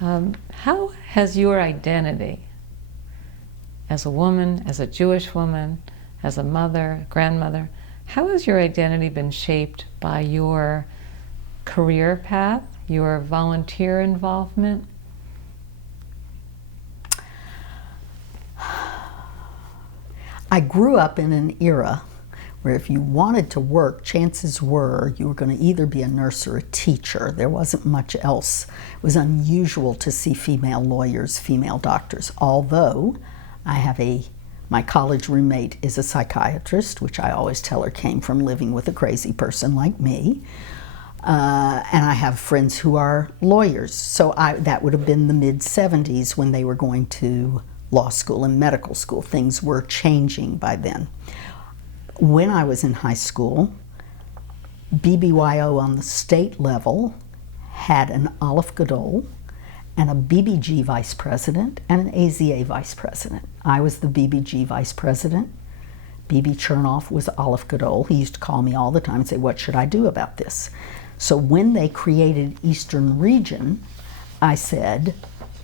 How has your identity as a woman, as a Jewish woman, as a mother, grandmother, how has your identity been shaped by your career path, your volunteer involvement? I grew up in an era where if you wanted to work, chances were you were going to either be a nurse or a teacher. There wasn't much else. It was unusual to see female lawyers, female doctors, although my college roommate is a psychiatrist, which I always tell her came from living with a crazy person like me. And I have friends who are lawyers. So that would have been the mid-70s when they were going to law school and medical school. Things were changing by then. When I was in high school, BBYO on the state level had an Aleph Gadol and a BBG vice president and an AZA vice president. I was the BBG vice president. BB Chernoff was Aleph Gadol. He used to call me all the time and say, what should I do about this? So when they created Eastern Region, I said,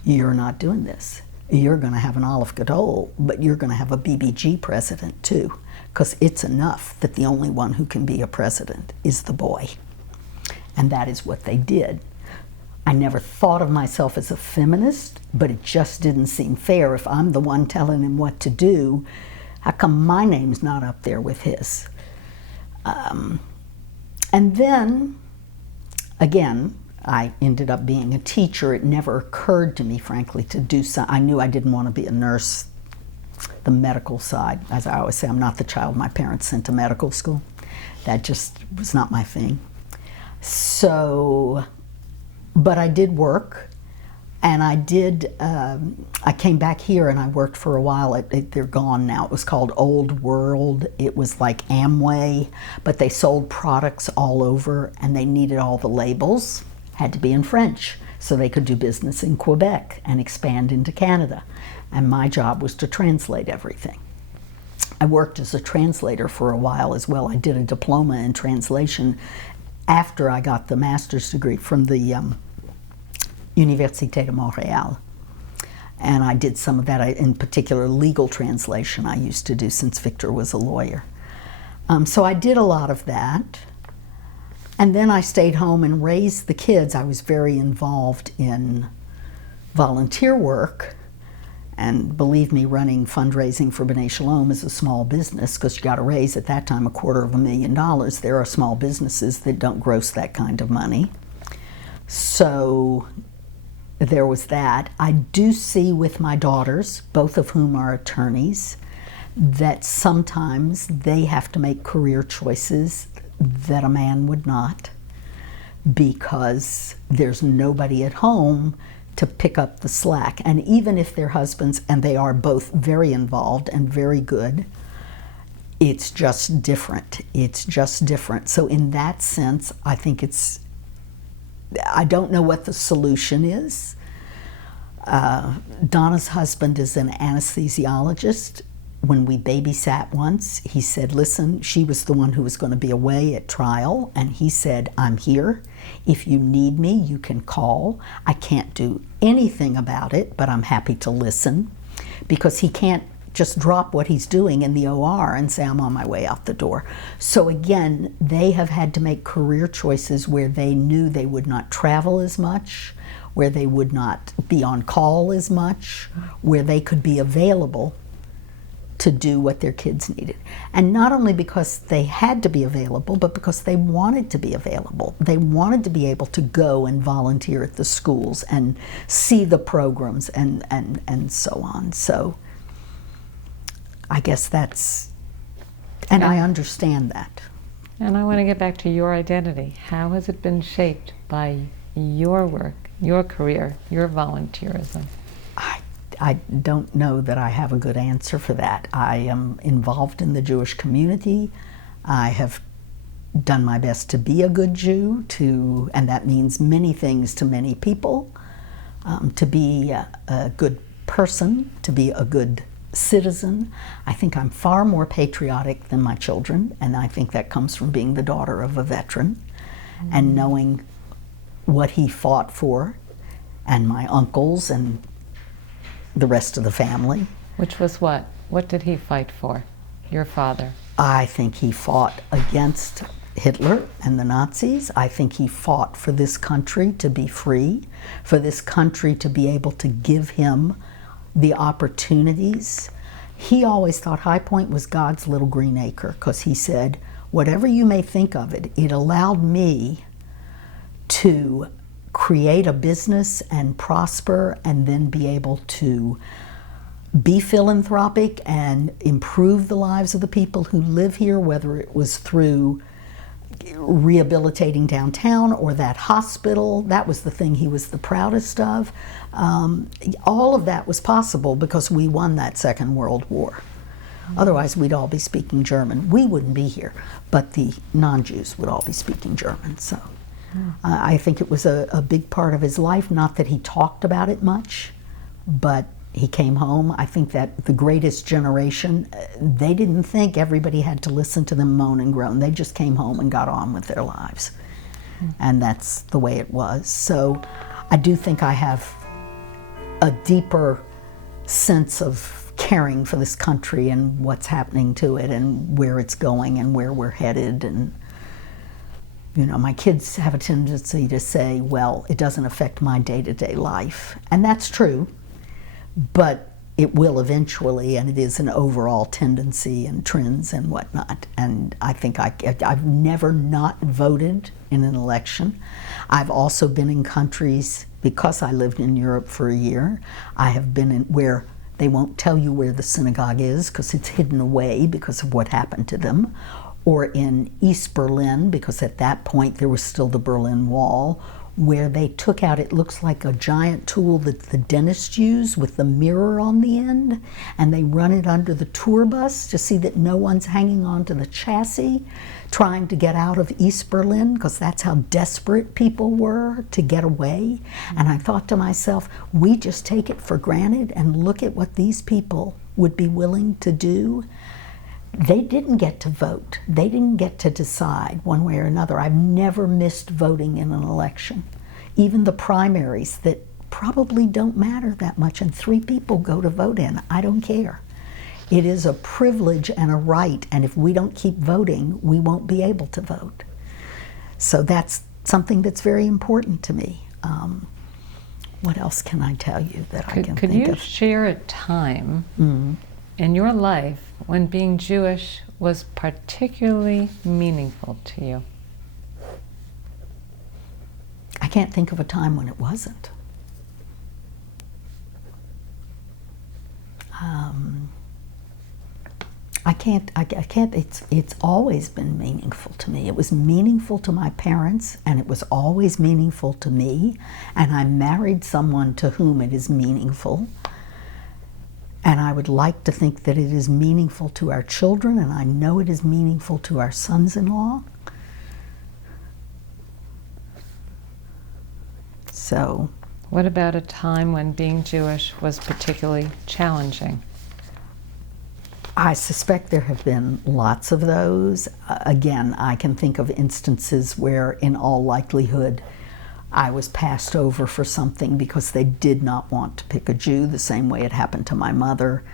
you're not doing this. You're going to have an Aleph Gadol, but you're going to have a BBG president too, because it's enough that the only one who can be a president is the boy. And that is what they did. I never thought of myself as a feminist, but it just didn't seem fair. If I'm the one telling him what to do, how come my name's not up there with his? And then, again, I ended up being a teacher. It never occurred to me, frankly, to do something. I knew I didn't want to be a nurse. The medical side, as I always say, I'm not the child my parents sent to medical school. That just was not my thing. So, but I did work, and I came back here and I worked for a while. They're gone now. It was called Old World. It was like Amway, but they sold products all over, and they needed all the labels. Had to be in French, so they could do business in Quebec and expand into Canada. And my job was to translate everything. I worked as a translator for a while as well. I did a diploma in translation after I got the master's degree from the Université de Montréal. And I did some of that, in particular legal translation I used to do since Victor was a lawyer. So I did a lot of that. And then I stayed home and raised the kids. I was very involved in volunteer work. And believe me, running fundraising for B'nai Shalom is a small business, because you got to raise at that time $250,000. There are small businesses that don't gross that kind of money. So there was that. I do see with my daughters, both of whom are attorneys, that sometimes they have to make career choices that a man would not, because there's nobody at home to pick up the slack. And even if they're husbands, and they are both very involved and very good, it's just different. It's just different. So in that sense, I think I don't know what the solution is. Donna's husband is an anesthesiologist. When we babysat once, he said, listen, she was the one who was going to be away at trial, and he said, I'm here. If you need me, you can call. I can't do anything about it, but I'm happy to listen, because he can't just drop what he's doing in the OR and say, I'm on my way out the door. So again, they have had to make career choices where they knew they would not travel as much, where they would not be on call as much, where they could be available to do what their kids needed. And not only because they had to be available, but because they wanted to be available. They wanted to be able to go and volunteer at the schools and see the programs and so on. So I guess that's, and I understand that. And I want to get back to your identity. How has it been shaped by your work, your career, your volunteerism? I don't know that I have a good answer for that. I am involved in the Jewish community. I have done my best to be a good Jew, and that means many things to many people. To be a good person, to be a good citizen. I think I'm far more patriotic than my children, and I think that comes from being the daughter of a veteran and knowing what he fought for, and my uncles and the rest of the family. Which was what? What did he fight for, your father? I think he fought against Hitler and the Nazis. I think he fought for this country to be free, for this country to be able to give him the opportunities. He always thought High Point was God's little green acre, because he said, whatever you may think of it, it allowed me to create a business and prosper, and then be able to be philanthropic and improve the lives of the people who live here, whether it was through rehabilitating downtown or that hospital. That was the thing he was the proudest of. All of that was possible because we won that Second World War. Otherwise, we'd all be speaking German. We wouldn't be here, but the non-Jews would all be speaking German. So I think it was a big part of his life. Not that he talked about it much, but he came home. I think that the greatest generation, they didn't think everybody had to listen to them moan and groan. They just came home and got on with their lives. And that's the way it was. So I do think I have a deeper sense of caring for this country and what's happening to it and where it's going and where we're headed. And you know, my kids have a tendency to say, well, it doesn't affect my day-to-day life. And that's true. But it will eventually, and it is an overall tendency and trends and whatnot. And I think I've never not voted in an election. I've also been in countries, because I lived in Europe for a year, I have been in where they won't tell you where the synagogue is because it's hidden away because of what happened to them, or in East Berlin, because at that point there was still the Berlin Wall, where they took out, it looks like a giant tool that the dentists use with the mirror on the end, and they run it under the tour bus to see that no one's hanging onto the chassis trying to get out of East Berlin, because that's how desperate people were to get away. And I thought to myself, we just take it for granted and look at what these people would be willing to do. They didn't get to vote. They didn't get to decide one way or another. I've never missed voting in an election. Even the primaries that probably don't matter that much and 3 people go to vote in. I don't care. It is a privilege and a right, and if we don't keep voting, we won't be able to vote. So that's something that's very important to me. What else can I tell you that I can think of? Could you share a time in your life when being Jewish was particularly meaningful to you? I can't think of a time when it wasn't. I can't, it's always been meaningful to me. It was meaningful to my parents, and it was always meaningful to me, and I married someone to whom it is meaningful. And I would like to think that it is meaningful to our children, and I know it is meaningful to our sons-in-law. So. What about a time when being Jewish was particularly challenging? I suspect there have been lots of those. Again, I can think of instances where, in all likelihood, I was passed over for something because they did not want to pick a Jew, the same way it happened to my mother.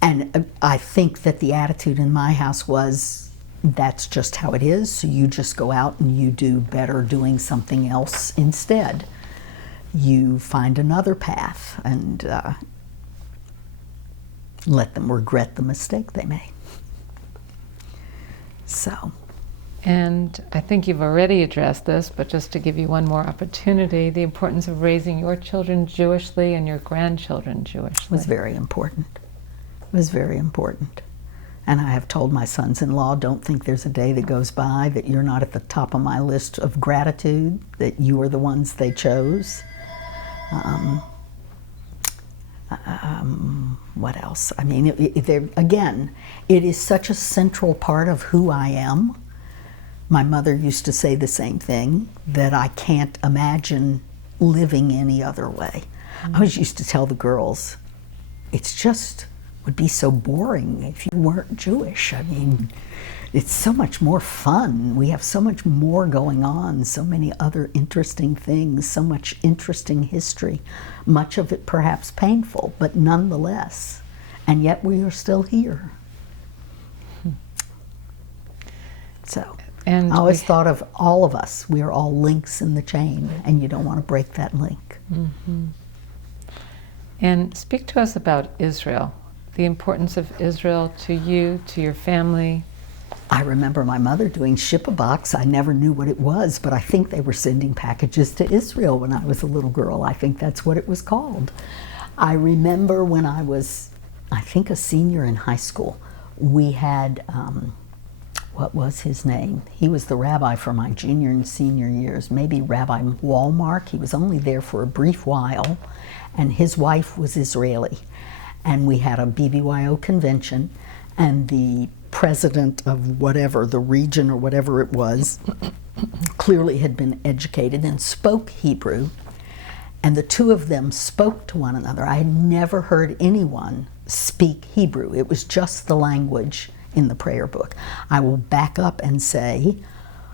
And I think that the attitude in my house was, that's just how it is, so you just go out and you do better doing something else instead. You find another path and let them regret the mistake they made. So. And I think you've already addressed this, but just to give you one more opportunity, the importance of raising your children Jewishly and your grandchildren Jewishly. Was very important. It was very important. And I have told my sons-in-law, don't think there's a day that goes by that you're not at the top of my list of gratitude, that you are the ones they chose. What else? I mean, again, it is such a central part of who I am. My mother used to say the same thing, that I can't imagine living any other way. I always used to tell the girls, it's just would be so boring if you weren't Jewish. I mean, it's so much more fun. We have so much more going on, so many other interesting things, so much interesting history, much of it perhaps painful, but nonetheless. And yet we are still here. So and I always thought of all of us. We are all links in the chain, and you don't want to break that link. Mm-hmm. And speak to us about Israel, the importance of Israel to you, to your family. I remember my mother doing Ship-a-Box. I never knew what it was, but I think they were sending packages to Israel when I was a little girl. I think that's what it was called. I remember when I was, I think, a senior in high school, we had, what was his name? He was the rabbi for my junior and senior years, maybe Rabbi Walmark. He was only there for a brief while, and his wife was Israeli. And we had a BBYO convention, and the president of whatever, the region or whatever it was, clearly had been educated and spoke Hebrew, and the two of them spoke to one another. I had never heard anyone speak Hebrew. It was just the language in the prayer book. I will back up and say,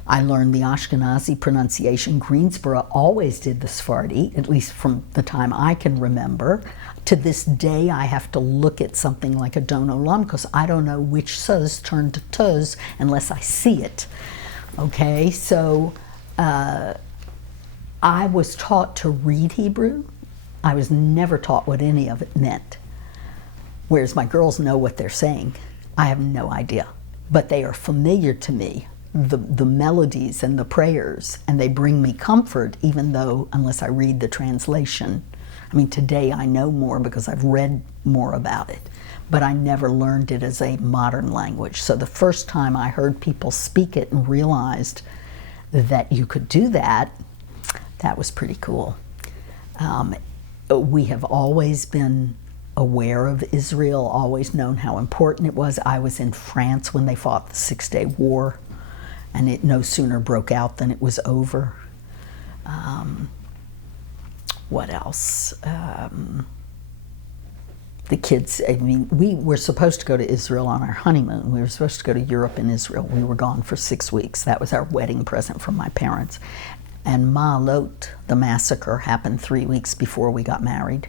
I learned the Ashkenazi pronunciation. Greensboro always did the Sephardi, at least from the time I can remember. To this day, I have to look at something like a Don Olam because I don't know which suz turn to tuz unless I see it. Okay, so I was taught to read Hebrew. I was never taught what any of it meant. Whereas my girls know what they're saying. I have no idea. But they are familiar to me, the melodies and the prayers, and they bring me comfort, even though, unless I read the translation. I mean, today I know more because I've read more about it, but I never learned it as a modern language. So the first time I heard people speak it and realized that you could do that, that was pretty cool. We have always been aware of Israel, always known how important it was. I was in France when they fought the Six-Day War, and it no sooner broke out than it was over. What else? The kids, I mean, we were supposed to go to Israel on our honeymoon. We were supposed to go to Europe and Israel. We were gone for 6 weeks. That was our wedding present from my parents. And Ma'alot, the massacre, happened 3 weeks before we got married.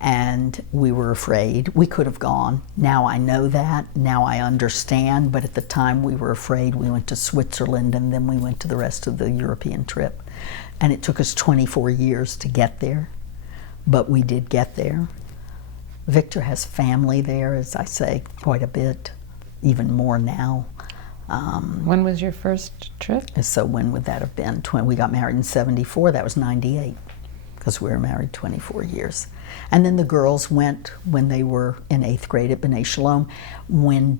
And we were afraid. We could have gone. Now I know that. Now I understand. But at the time we were afraid. We went to Switzerland and then we went to the rest of the European trip. And it took us 24 years to get there. But we did get there. Victor has family there, as I say, quite a bit, even more now. When was your first trip? So when would that have been? We got married in 74. That was 98, because we were married 24 years. And then the girls went when they were in 8th grade at B'nai Shalom. When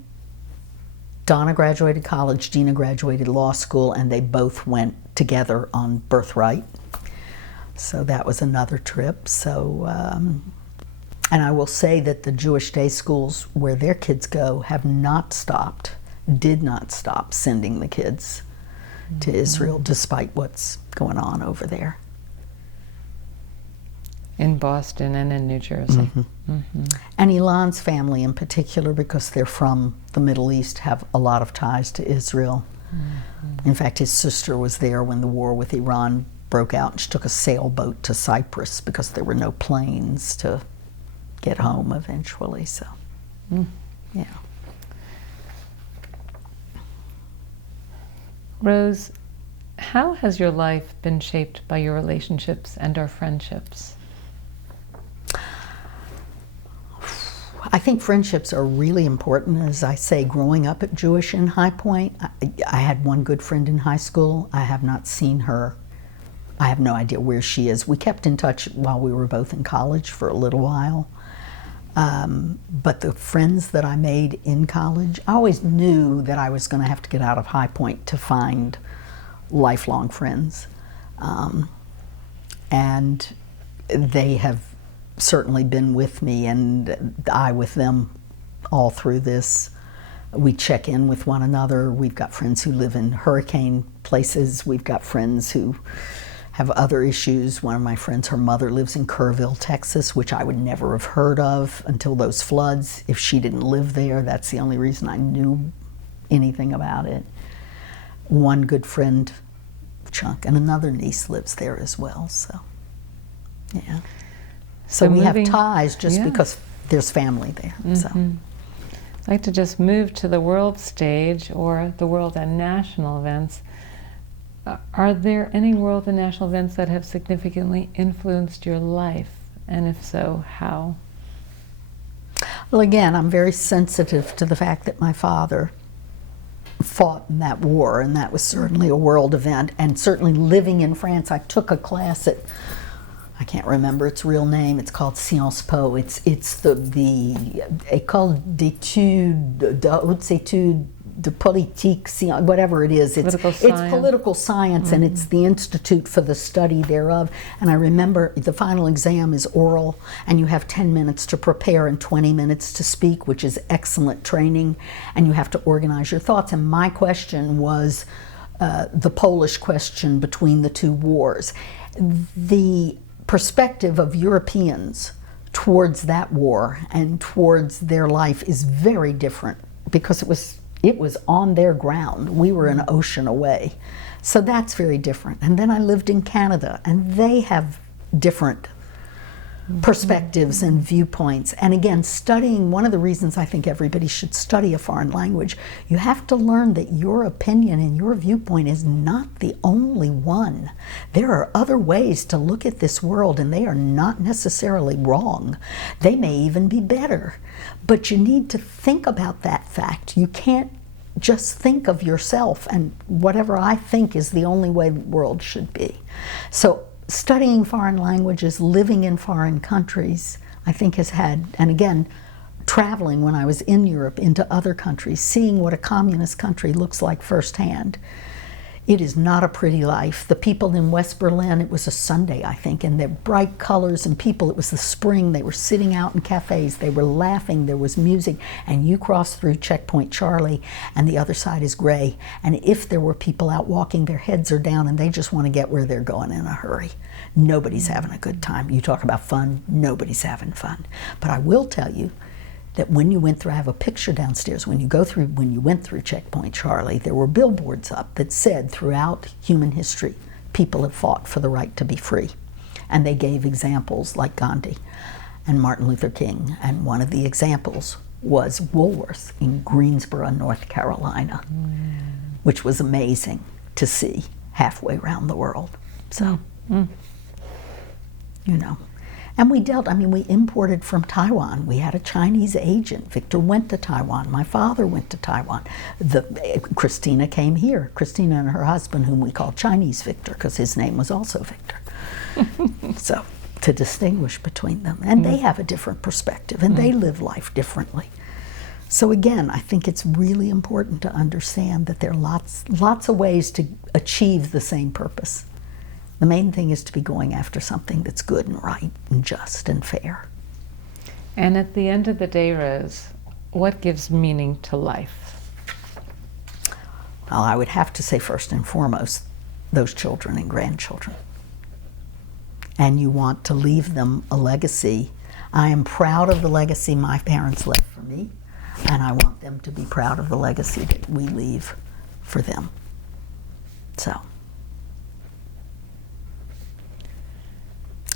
Donna graduated college, Gina graduated law school, and they both went together on Birthright. So that was another trip. So, and I will say that the Jewish day schools where their kids go have not stopped, did not stop sending the kids to Israel, despite what's going on over there. In Boston and in New Jersey. Mm-hmm. Mm-hmm. And Elon's family in particular, because they're from the Middle East, have a lot of ties to Israel. Mm-hmm. In fact, his sister was there when the war with Iran broke out, and she took a sailboat to Cyprus because there were no planes to get home eventually. So, yeah. Rose, how has your life been shaped by your relationships and our friendships? I think friendships are really important. As I say, growing up at Jewish in High Point, I had one good friend in high school. I have not seen her. I have no idea where she is. We kept in touch while we were both in college for a little while. But the friends that I made in college, I always knew that I was going to have to get out of High Point to find lifelong friends. And they have certainly been with me, and I with them all through this. We check in with one another. We've got friends who live in hurricane places. We've got friends who have other issues. One of my friends, her mother lives in Kerrville, Texas, which I would never have heard of until those floods. If she didn't live there, that's the only reason I knew anything about it. One good friend, Chunk, and another niece lives there as well, so yeah. So we have ties just because there's family there. So I'd like to just move to the world stage, or the world and national events. Are there any world and national events that have significantly influenced your life? And if so, how? Well, again, I'm very sensitive to the fact that my father fought in that war, and that was certainly a world event. And certainly living in France, I took a class at, I can't remember its real name. It's called Sciences Po. It's the École d'études, de hautes études de politique, whatever it is. It's political science, and it's the institute for the study thereof. And I remember the final exam is oral, and you have 10 minutes to prepare and 20 minutes to speak, which is excellent training, and you have to organize your thoughts. And my question was the Polish question between the two wars. The perspective of Europeans towards that war and towards their life is very different, because it was on their ground. We were an ocean away. So that's very different. And then I lived in Canada, and they have different perspectives and viewpoints. And again, studying, one of the reasons I think everybody should study a foreign language, you have to learn that your opinion and your viewpoint is not the only one. There are other ways to look at this world, and they are not necessarily wrong. They may even be better. But you need to think about that fact. You can't just think of yourself and whatever I think is the only way the world should be. So studying foreign languages, living in foreign countries, I think has had, and again, traveling when I was in Europe into other countries, seeing what a communist country looks like firsthand. It is not a pretty life. The people in West Berlin, it was a Sunday, I think, and their bright colors and people, it was the spring, they were sitting out in cafes, they were laughing, there was music, and you cross through Checkpoint Charlie, and the other side is gray. And if there were people out walking, their heads are down, and they just want to get where they're going in a hurry. Nobody's having a good time. You talk about fun, nobody's having fun. But I will tell you that when you went through, I have a picture downstairs, when you went through Checkpoint Charlie, there were billboards up that said throughout human history, people have fought for the right to be free. And they gave examples like Gandhi and Martin Luther King. And one of the examples was Woolworth in Greensboro, North Carolina, which was amazing to see halfway around the world. So, you know. And we imported from Taiwan. We had a Chinese agent. Victor went to Taiwan. My father went to Taiwan. Christina came here. Christina and her husband, whom we call Chinese Victor, because his name was also Victor. So, to distinguish between them. And they have a different perspective, and they live life differently. So again, I think it's really important to understand that there are lots of ways to achieve the same purpose. The main thing is to be going after something that's good and right and just and fair. And at the end of the day, Rose, what gives meaning to life? Well, I would have to say first and foremost, those children and grandchildren. And you want to leave them a legacy. I am proud of the legacy my parents left for me, and I want them to be proud of the legacy that we leave for them. So.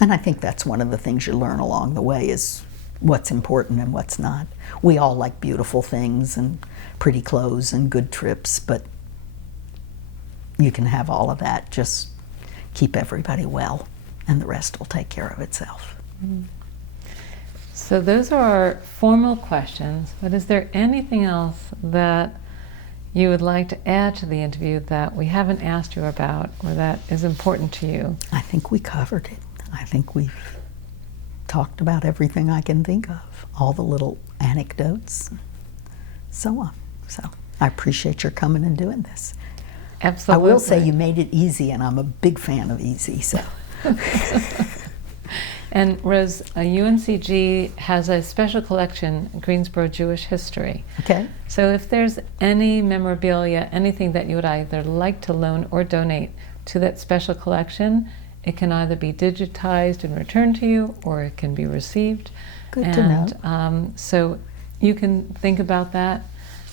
And I think that's one of the things you learn along the way, is what's important and what's not. We all like beautiful things and pretty clothes and good trips, but you can have all of that. Just keep everybody well, and the rest will take care of itself. So those are our formal questions, but is there anything else that you would like to add to the interview that we haven't asked you about, or that is important to you? I think we covered it. I think we've talked about everything I can think of, all the little anecdotes, and so on. So I appreciate your coming and doing this. Absolutely. I will say you made it easy, and I'm a big fan of easy. So And Rose, UNCG has a special collection, Greensboro Jewish History. Okay. So if there's any memorabilia, anything that you would either like to loan or donate to that special collection, it can either be digitized and returned to you, or it can be received. Good to know. So you can think about that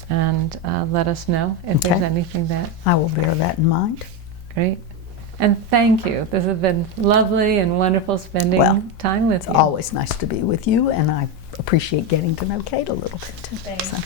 and let us know if there's Okay. anything that. I will bear that in mind. Great. And thank you. This has been lovely and wonderful spending Well, time with It's you. always nice to be with you, and I appreciate getting to know Kate a little bit. Thanks. So.